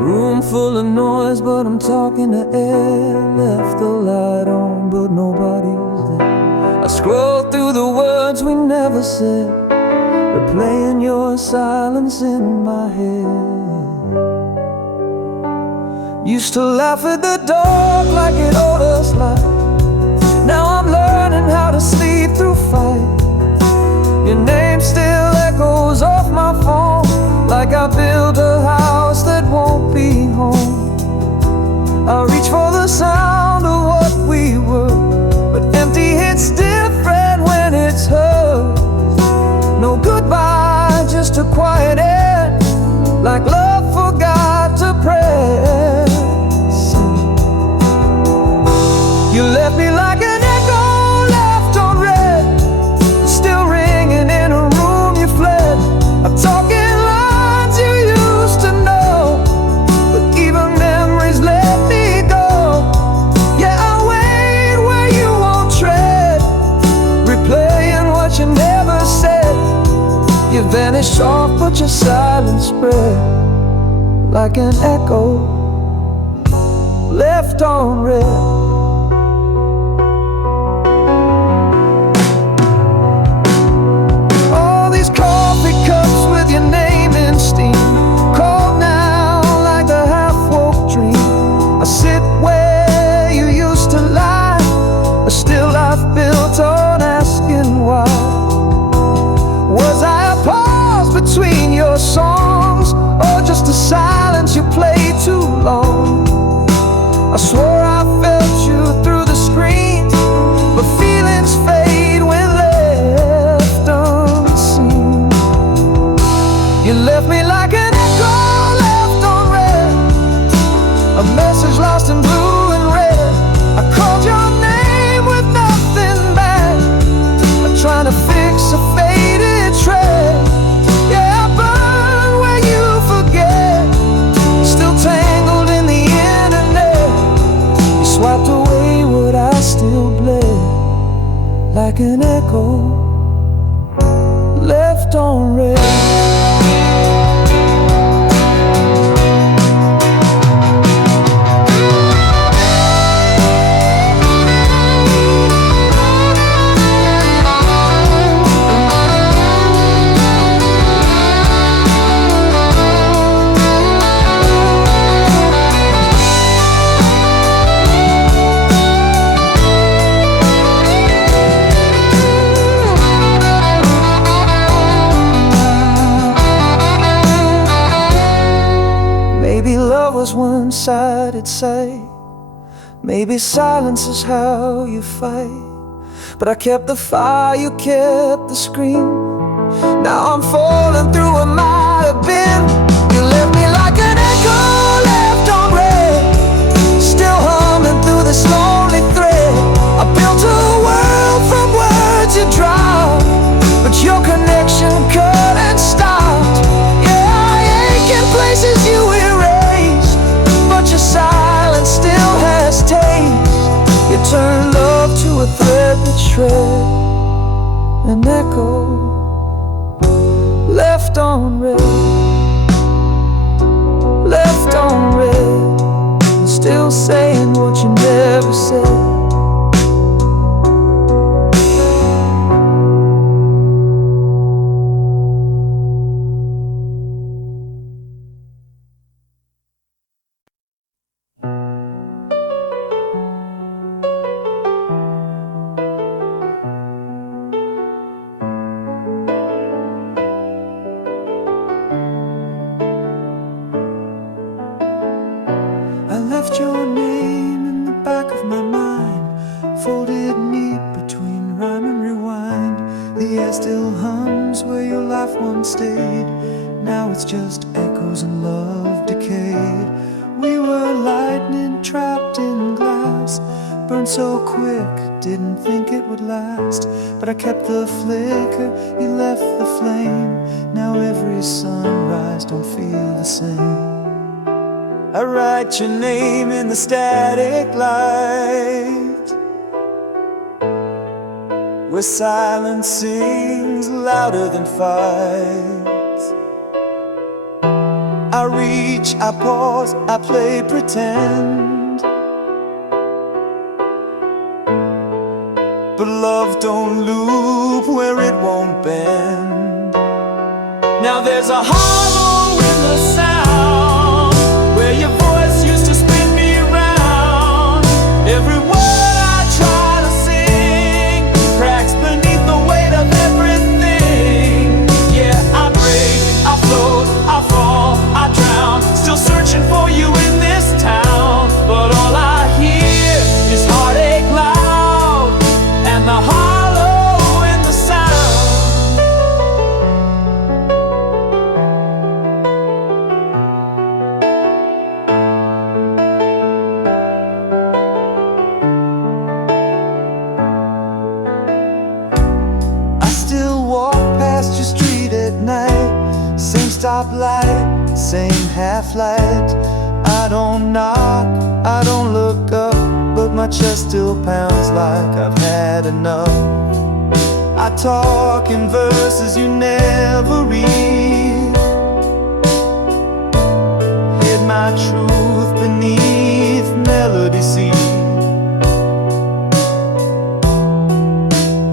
Room full of noise, but I'm talking to air. Left the light on, but nobody's there. I scroll through the words we never said, replaying your silence in my head. Used to laugh at the dark like it owed us life. Now I'm learning how to sleep through fight. Your name still echoes off my phone, like I built a house that won't be home. I reach for the sound of what we were, but empty hits different when it's hers. No goodbye, just a quiet end, like love forgot to press. You left me like an echo left on red, still ringing in a room you fled. I'm talking lines you used to know, but even memories let me go. Yeah, I wait where you won't tread, replaying what you never said. You vanished off, but your silence spread like an echo left on red. All these coffee cups with your name in steam, cold now like the half-woke dream. I sit where you used to lie, a still life built on asking why. Was I a pause between your songs, or just a silence you played too long? I swore I felt you through the screen, but feelings fade when left unseen. You left me like an echo left on red, a message lost in blue and red. I called your name with nothing back, trying to fix a faded tread. Yeah, I burn where you forget, still tangled in the internet. You swiped away what I still bled, like an echo left on red. Maybe love was one-sided sight, maybe silence is how you fight. But I kept the fire, you kept the scream. Now I'm falling through what might have been. You left me like an echo left on red, still humming through this lonely thread. I built a world from words you dropped, but your connection cut and stopped. Yeah, I ache in places you erased, but your silence still has taste. You turn love to a thread that shreds, an echo left on red. rooms where your life once stayed. Now it's just echoes and love decayed. We were lightning trapped in glass, burned so quick, didn't think it would last. But I kept the flicker, you left the flame. Now every sunrise don't feel the same. I write your name in the static light, where silence sings louder than fights. I reach, I pause, I play pretend, but love don't loop where it won't bend. Now there's a hollow in the sound where your voice used to spin me around. Every word I try to sing cracks beneath the weight of everything. Yeah, I break, I float, I fall, I drown, still searching for you in this town. But all I hear is heartache loud and the hollow in the sound. I still walk past your street at night, same stoplight, same half-light. I don't knock, I don't look up, but my chest still pounds like I've had enough. I talk in verses you never read, hid my truth beneath melody seed.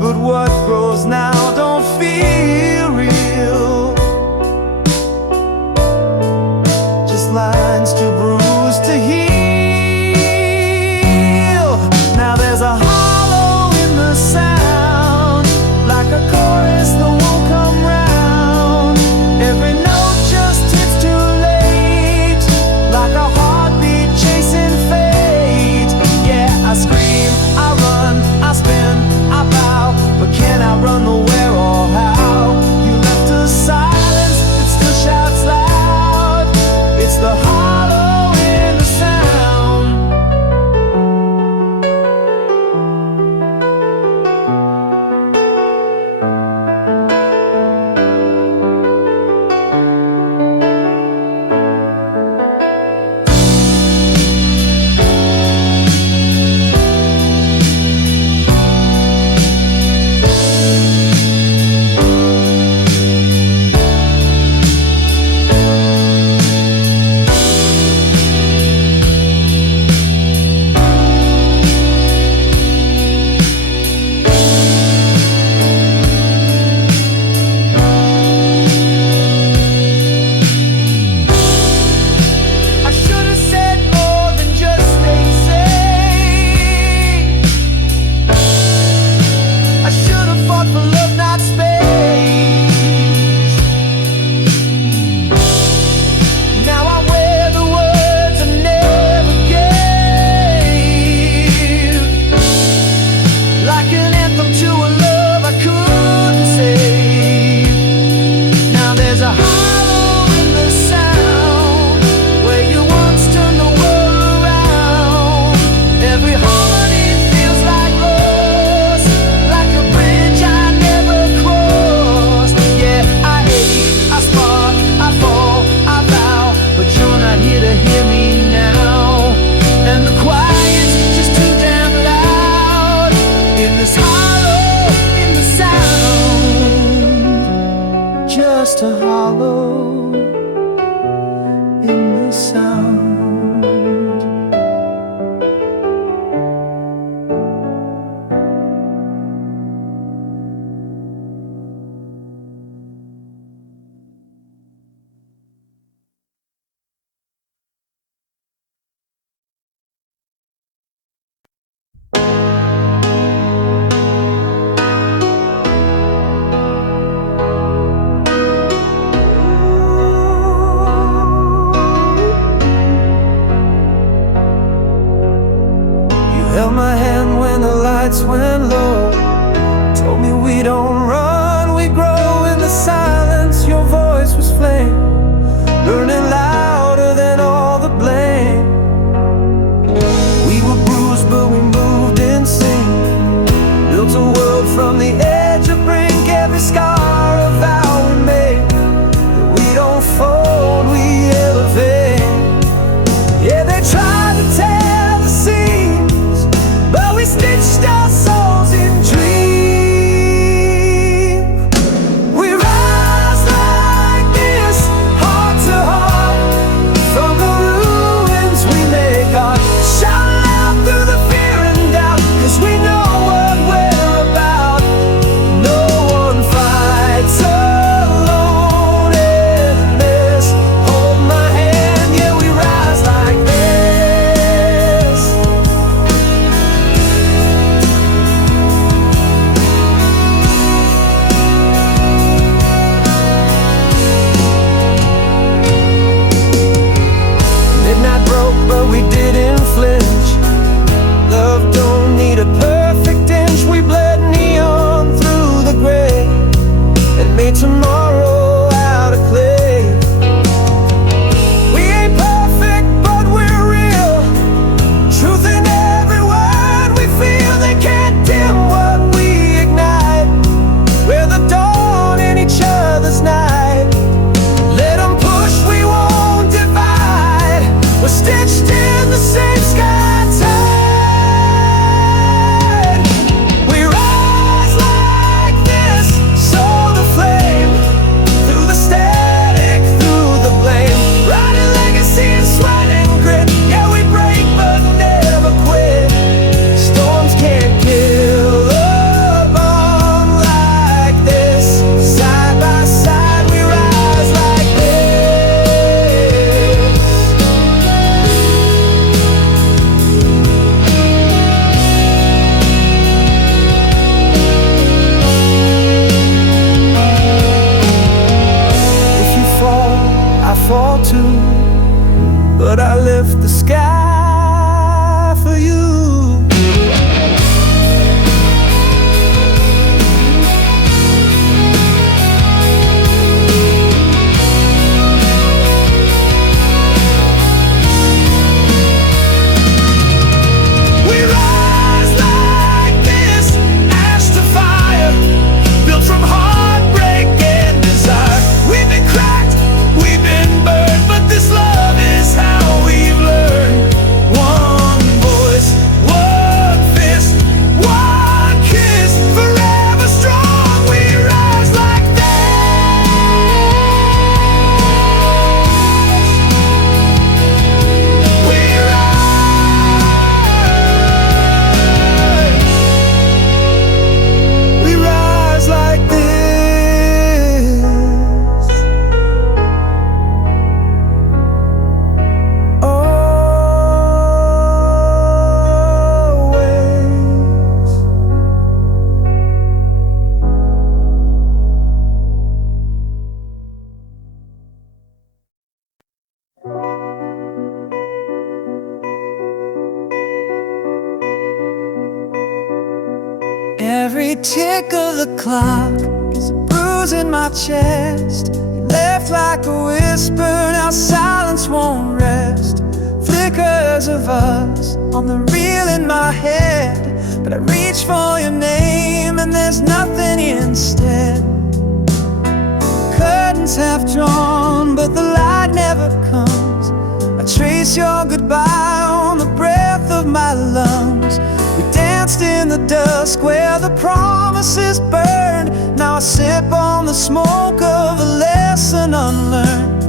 But what grows now don't feel real, just lines too bruised to heal. Now there's a hollow in the sound, like a chorus that won't come round. Every note just hits too late, like a heartbeat chasing fate. Yeah, I scream, I run, I spin, I bow, but can I run the where or how? You left a silence that still shouts loud. It's the hollow in the sound. I should have said more than just stay safe. I should have fought for love, not space. Now I wear the words I never gave, like an anthem to a love I couldn't save. Now there's a hollow in the sound where you once turned the world around. Every harmony feels like loss, like a bridge I never crossed. Yeah, I ache, I spark, I fall, I vow, but you're not here to hear me now. And the quiet's just too damn loud in this hollow in the sound. Just a hollow in the sound. but I lift the sky for you. We rise like this, ash to fire, built from heartbreak and desire. We've been cracked, we've been burned, but this love is how we've learned. One voice, one fist, one kiss, forever strong. We rise like this. We rise like this. Always. Every tick of the clock is a bruise in my chest. You left like a whisper, now silence won't rest. Flickers of us on the reel in my head, but I reach for your name and there's nothing instead. Curtains half drawn, but the light never comes. I trace your goodbye on the breath of my lungs. We danced in the dusk where the promises burned. Now I sip on the smoke of a lesson unlearned.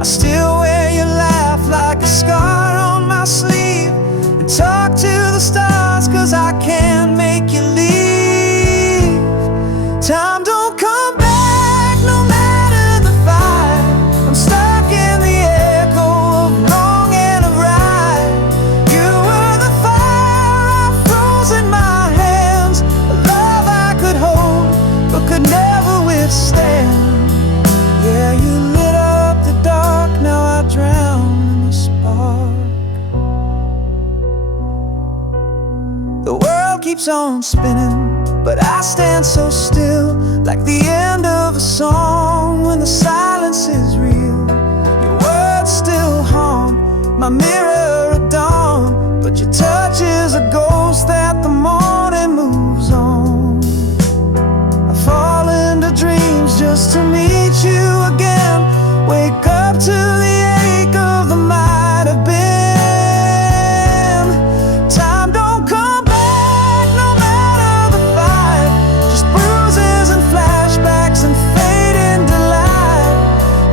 I still wear your laugh like a scar on my sleeve, and talk to the stars 'cause I can't make you leave. Time don't come back no matter the fight. I'm stuck in the echo of wrong and of right. You were the fire I froze in my hands, a love I could hold but could never withstand. Yeah, you lit up the dark, now I drown in the spark. The world keeps on spinning, but I stand so still, like the end of a song when the silence is real. Your words still haunt my mirror at dawn, but your touch is a ghost that the morning moves on. I fall into dreams just to meet you again, wake up to the ache of the might have been. Time don't come back no matter the fight, just bruises and flashbacks and fading delight.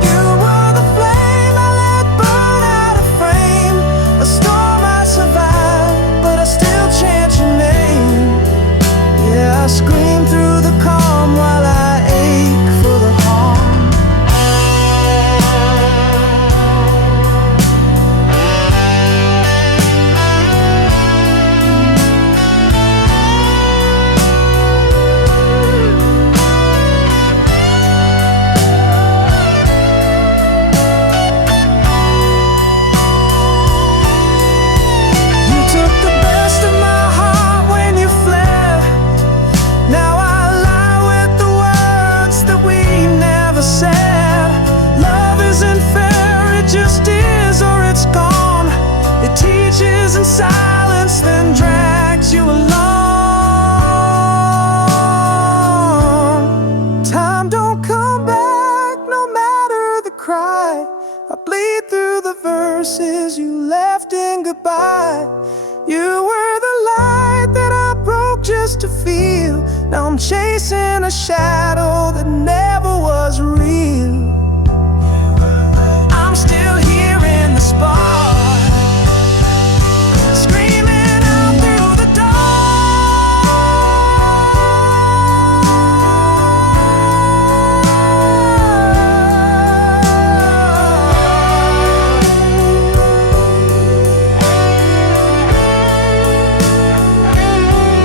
You were the flame I let burn out of frame, a storm I survived, but I still chant your name. Yeah, I scream through the calm while I ache for the harm. You took the best of my heart when you fled. Now I lie with the words that we never said. Love isn't fair, it just is or it's gone. It teaches in silence, then drags you along. Time don't come back no matter the cry. I bleed through the verses you left in goodbye. You were the light that I broke just to feel. Now I'm chasing a shadow that never was real. I'm still here in the spark, screaming out through the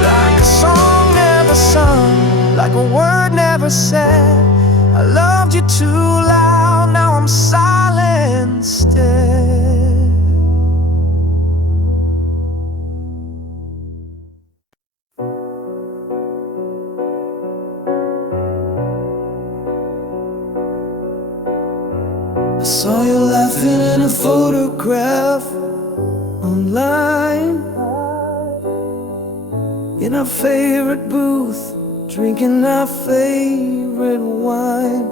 like a song never sung, like a word never said. I loved you too loud, now I'm silent instead. Saw you laughing in a photograph online, in our favorite booth, drinking our favorite wine.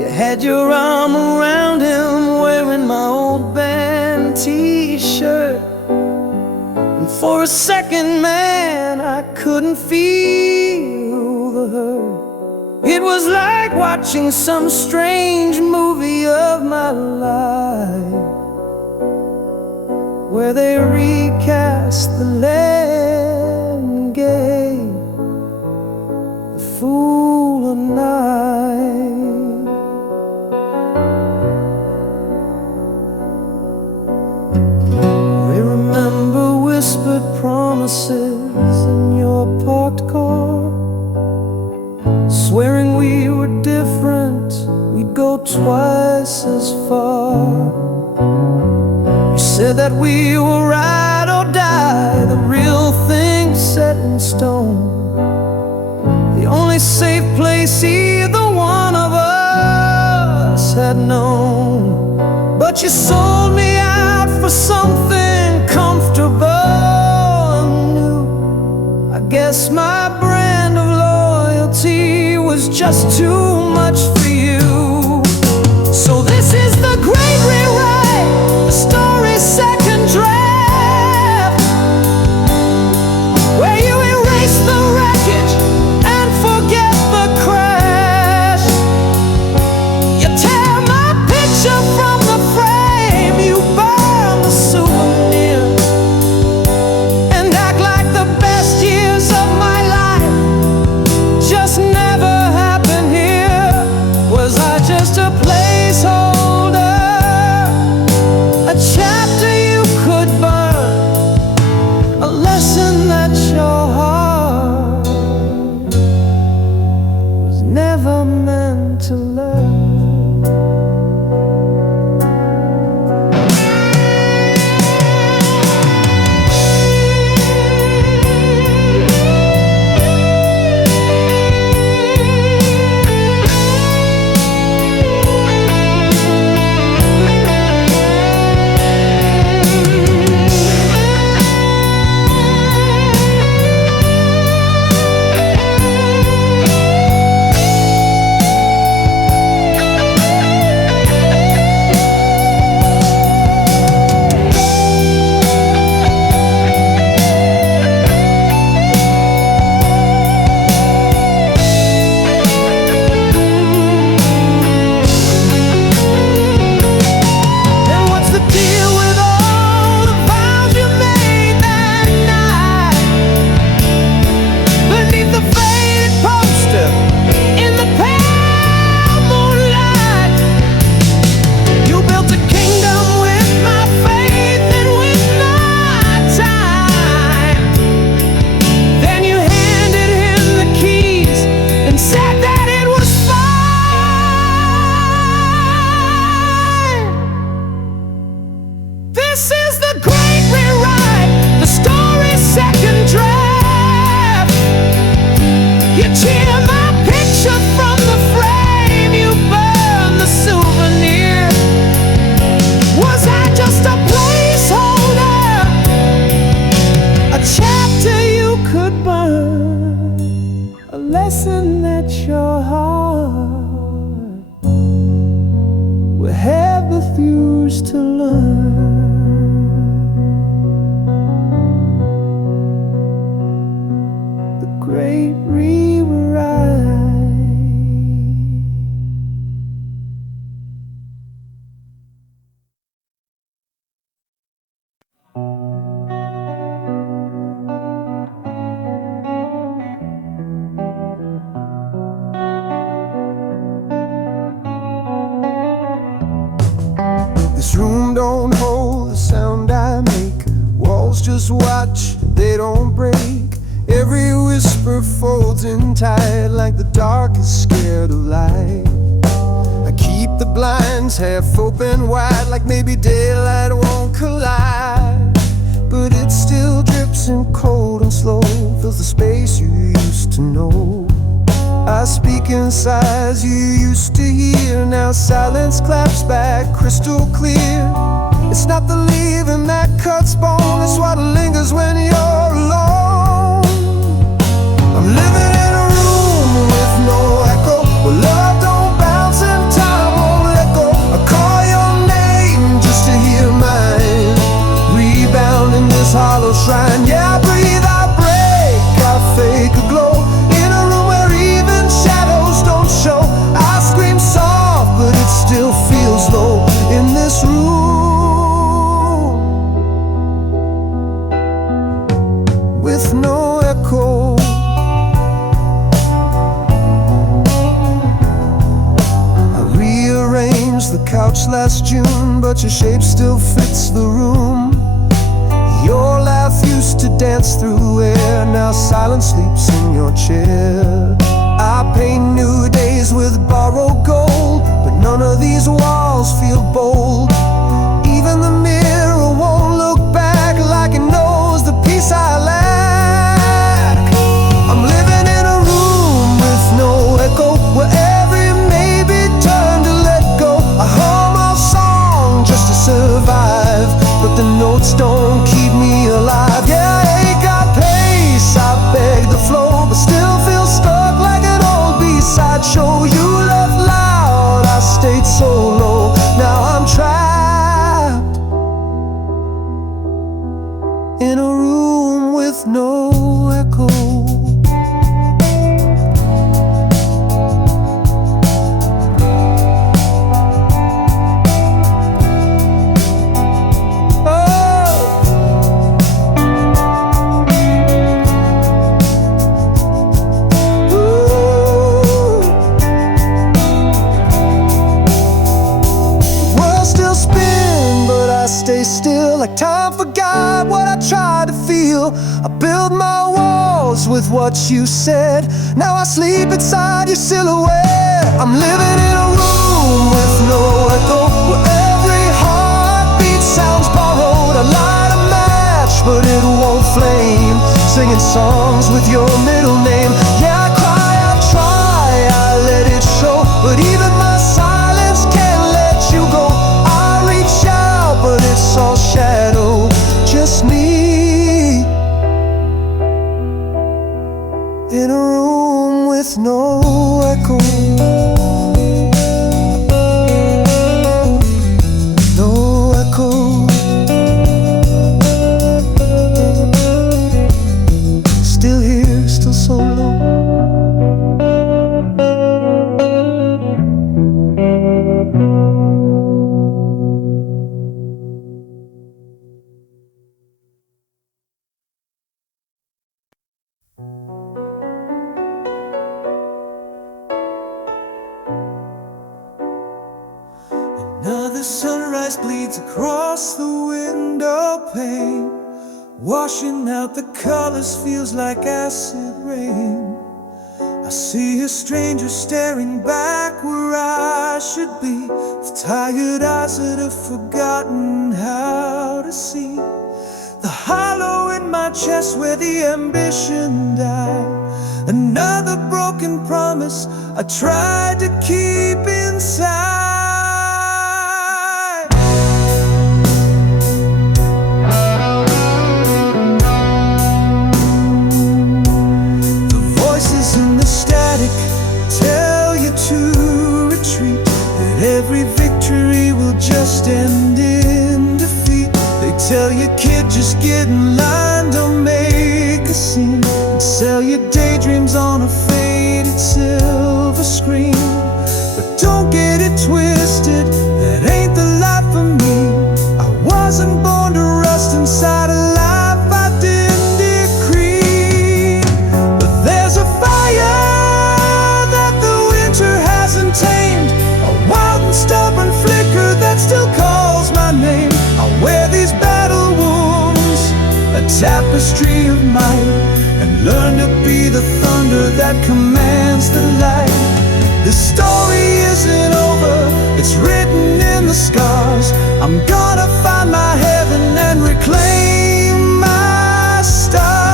You had your arm around him, wearing my old band t-shirt. And for a second, man, I couldn't feel the hurt. It was like watching some strange movie of my life, where they recast the landscape, the fool of night. We remember whispered promises in your parked car, swearing we were different, we'd go twice as far. You said that we will ride or die, the real thing set in stone, the only safe place either one of us had known. But you sold me out for something comfortable and new. I guess my brand of loyalty was just too much for you. So this is the great rewrite, the story's second draft, where you erase the wreckage and forget the crash. You tear my picture from the frame, you burn the souvenir, and act like the best years of my life just never happened here. Was I just a placeholder, a chapter you could burn, a lesson that your heart was never meant to learn? This room don't hold the sound I make. Walls just watch, they don't break. Every whisper folds in tight, like the dark is scared of light. I keep the blinds half open wide, like maybe daylight won't collide. But it still drips in cold and slow, fills the space you used to know. I speak in sighs you used to hear, now silence claps back crystal clear. It's not the leaving that cuts bone, it's what lingers when you're alone. I'm living in a room with no echo, where love don't bounce and time won't let go. I call your name just to hear mine rebound in this hollow shrine. Yeah, I breathe, I break, I fake a glow in a room where even shadows don't show. I scream soft, but it still feels low in this room with no echo. I rearranged the couch last June, but your shape still fits the room. Your laugh used to dance through air, now silence sleeps in your chair. I paint new days with borrowed gold, but none of these walls feel bold. Even the mirror won't look back like it knows the peace I lack. I'm living in a room with no echo, where every maybe turn to let go. I hum a song just to survive, but the notes don't keep me alive. Yeah, I ain't got pace, I beg the flow, but still feel stuck like an old B-side show. You laughed loud, I stayed so low. Now I'm trapped in a room with no echo. Stay still, like time forgot what I tried to feel. I built my walls with what you said. Now I sleep inside your silhouette. I'm living in a room with no echo, where every heartbeat sounds borrowed. I light a match, but it won't flame, singing songs with your middle name. Yeah, I cry, I try, I let it show, but even my silence can't let you go. I reach out, but it's all shadow, just me in a room with no echo. No echo. Still here, still so low. Another sunrise bleeds across the window pane, washing out the colors, feels like acid rain. I see a stranger staring back where I should be, with tired eyes that have forgotten how to see. The hollow in my chest where the ambition died. Another broken promise I tried to keep inside. Tell you to retreat, that every victory will just end in defeat. They tell you, kid, just get in line, don't make a scene, and sell your daydreams on a faded silver screen. But don't get it twisted, that ain't the life for me. I wasn't born to rust inside a life I didn't decree. But there's a fire tamed, a wild and stubborn flicker that still calls my name. I wear these battle wounds, a tapestry of might, and learn to be the thunder that commands the light. The story isn't over, it's written in the scars. I'm gonna find my heaven and reclaim my stars.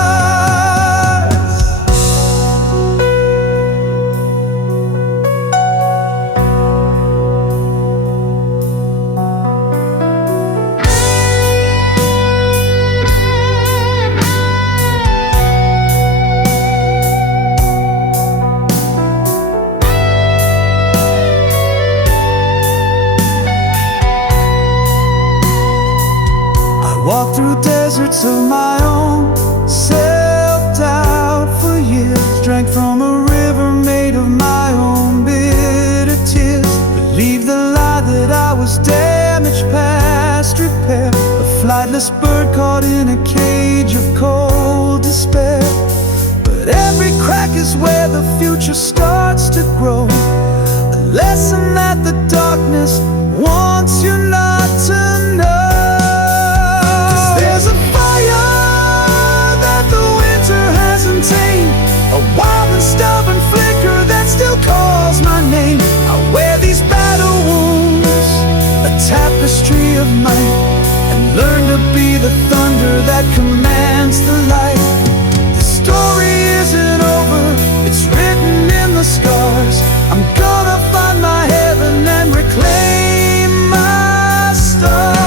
through deserts of my own, self-doubt for years. Drank from a river made of my own bitter tears. Believed the lie that I was damaged past repair, a flightless bird caught in a cage of cold despair. But every crack is where the future starts to grow, a lesson that the darkness wants you not to know. 'Cause there's a fire that the winter hasn't tamed, a wild and stubborn flicker that still calls my name. I wear these battle wounds, a tapestry of might, and learn to be the thunder that commands the light. The story isn't over, it's written in the scars. I'm gonna find my heaven and reclaim my stars.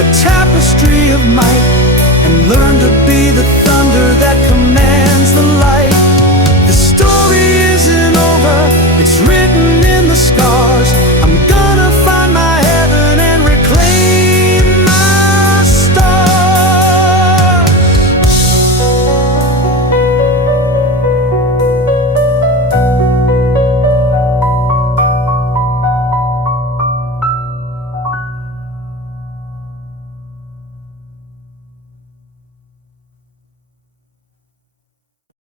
A tapestry of might, and learn to be the thunder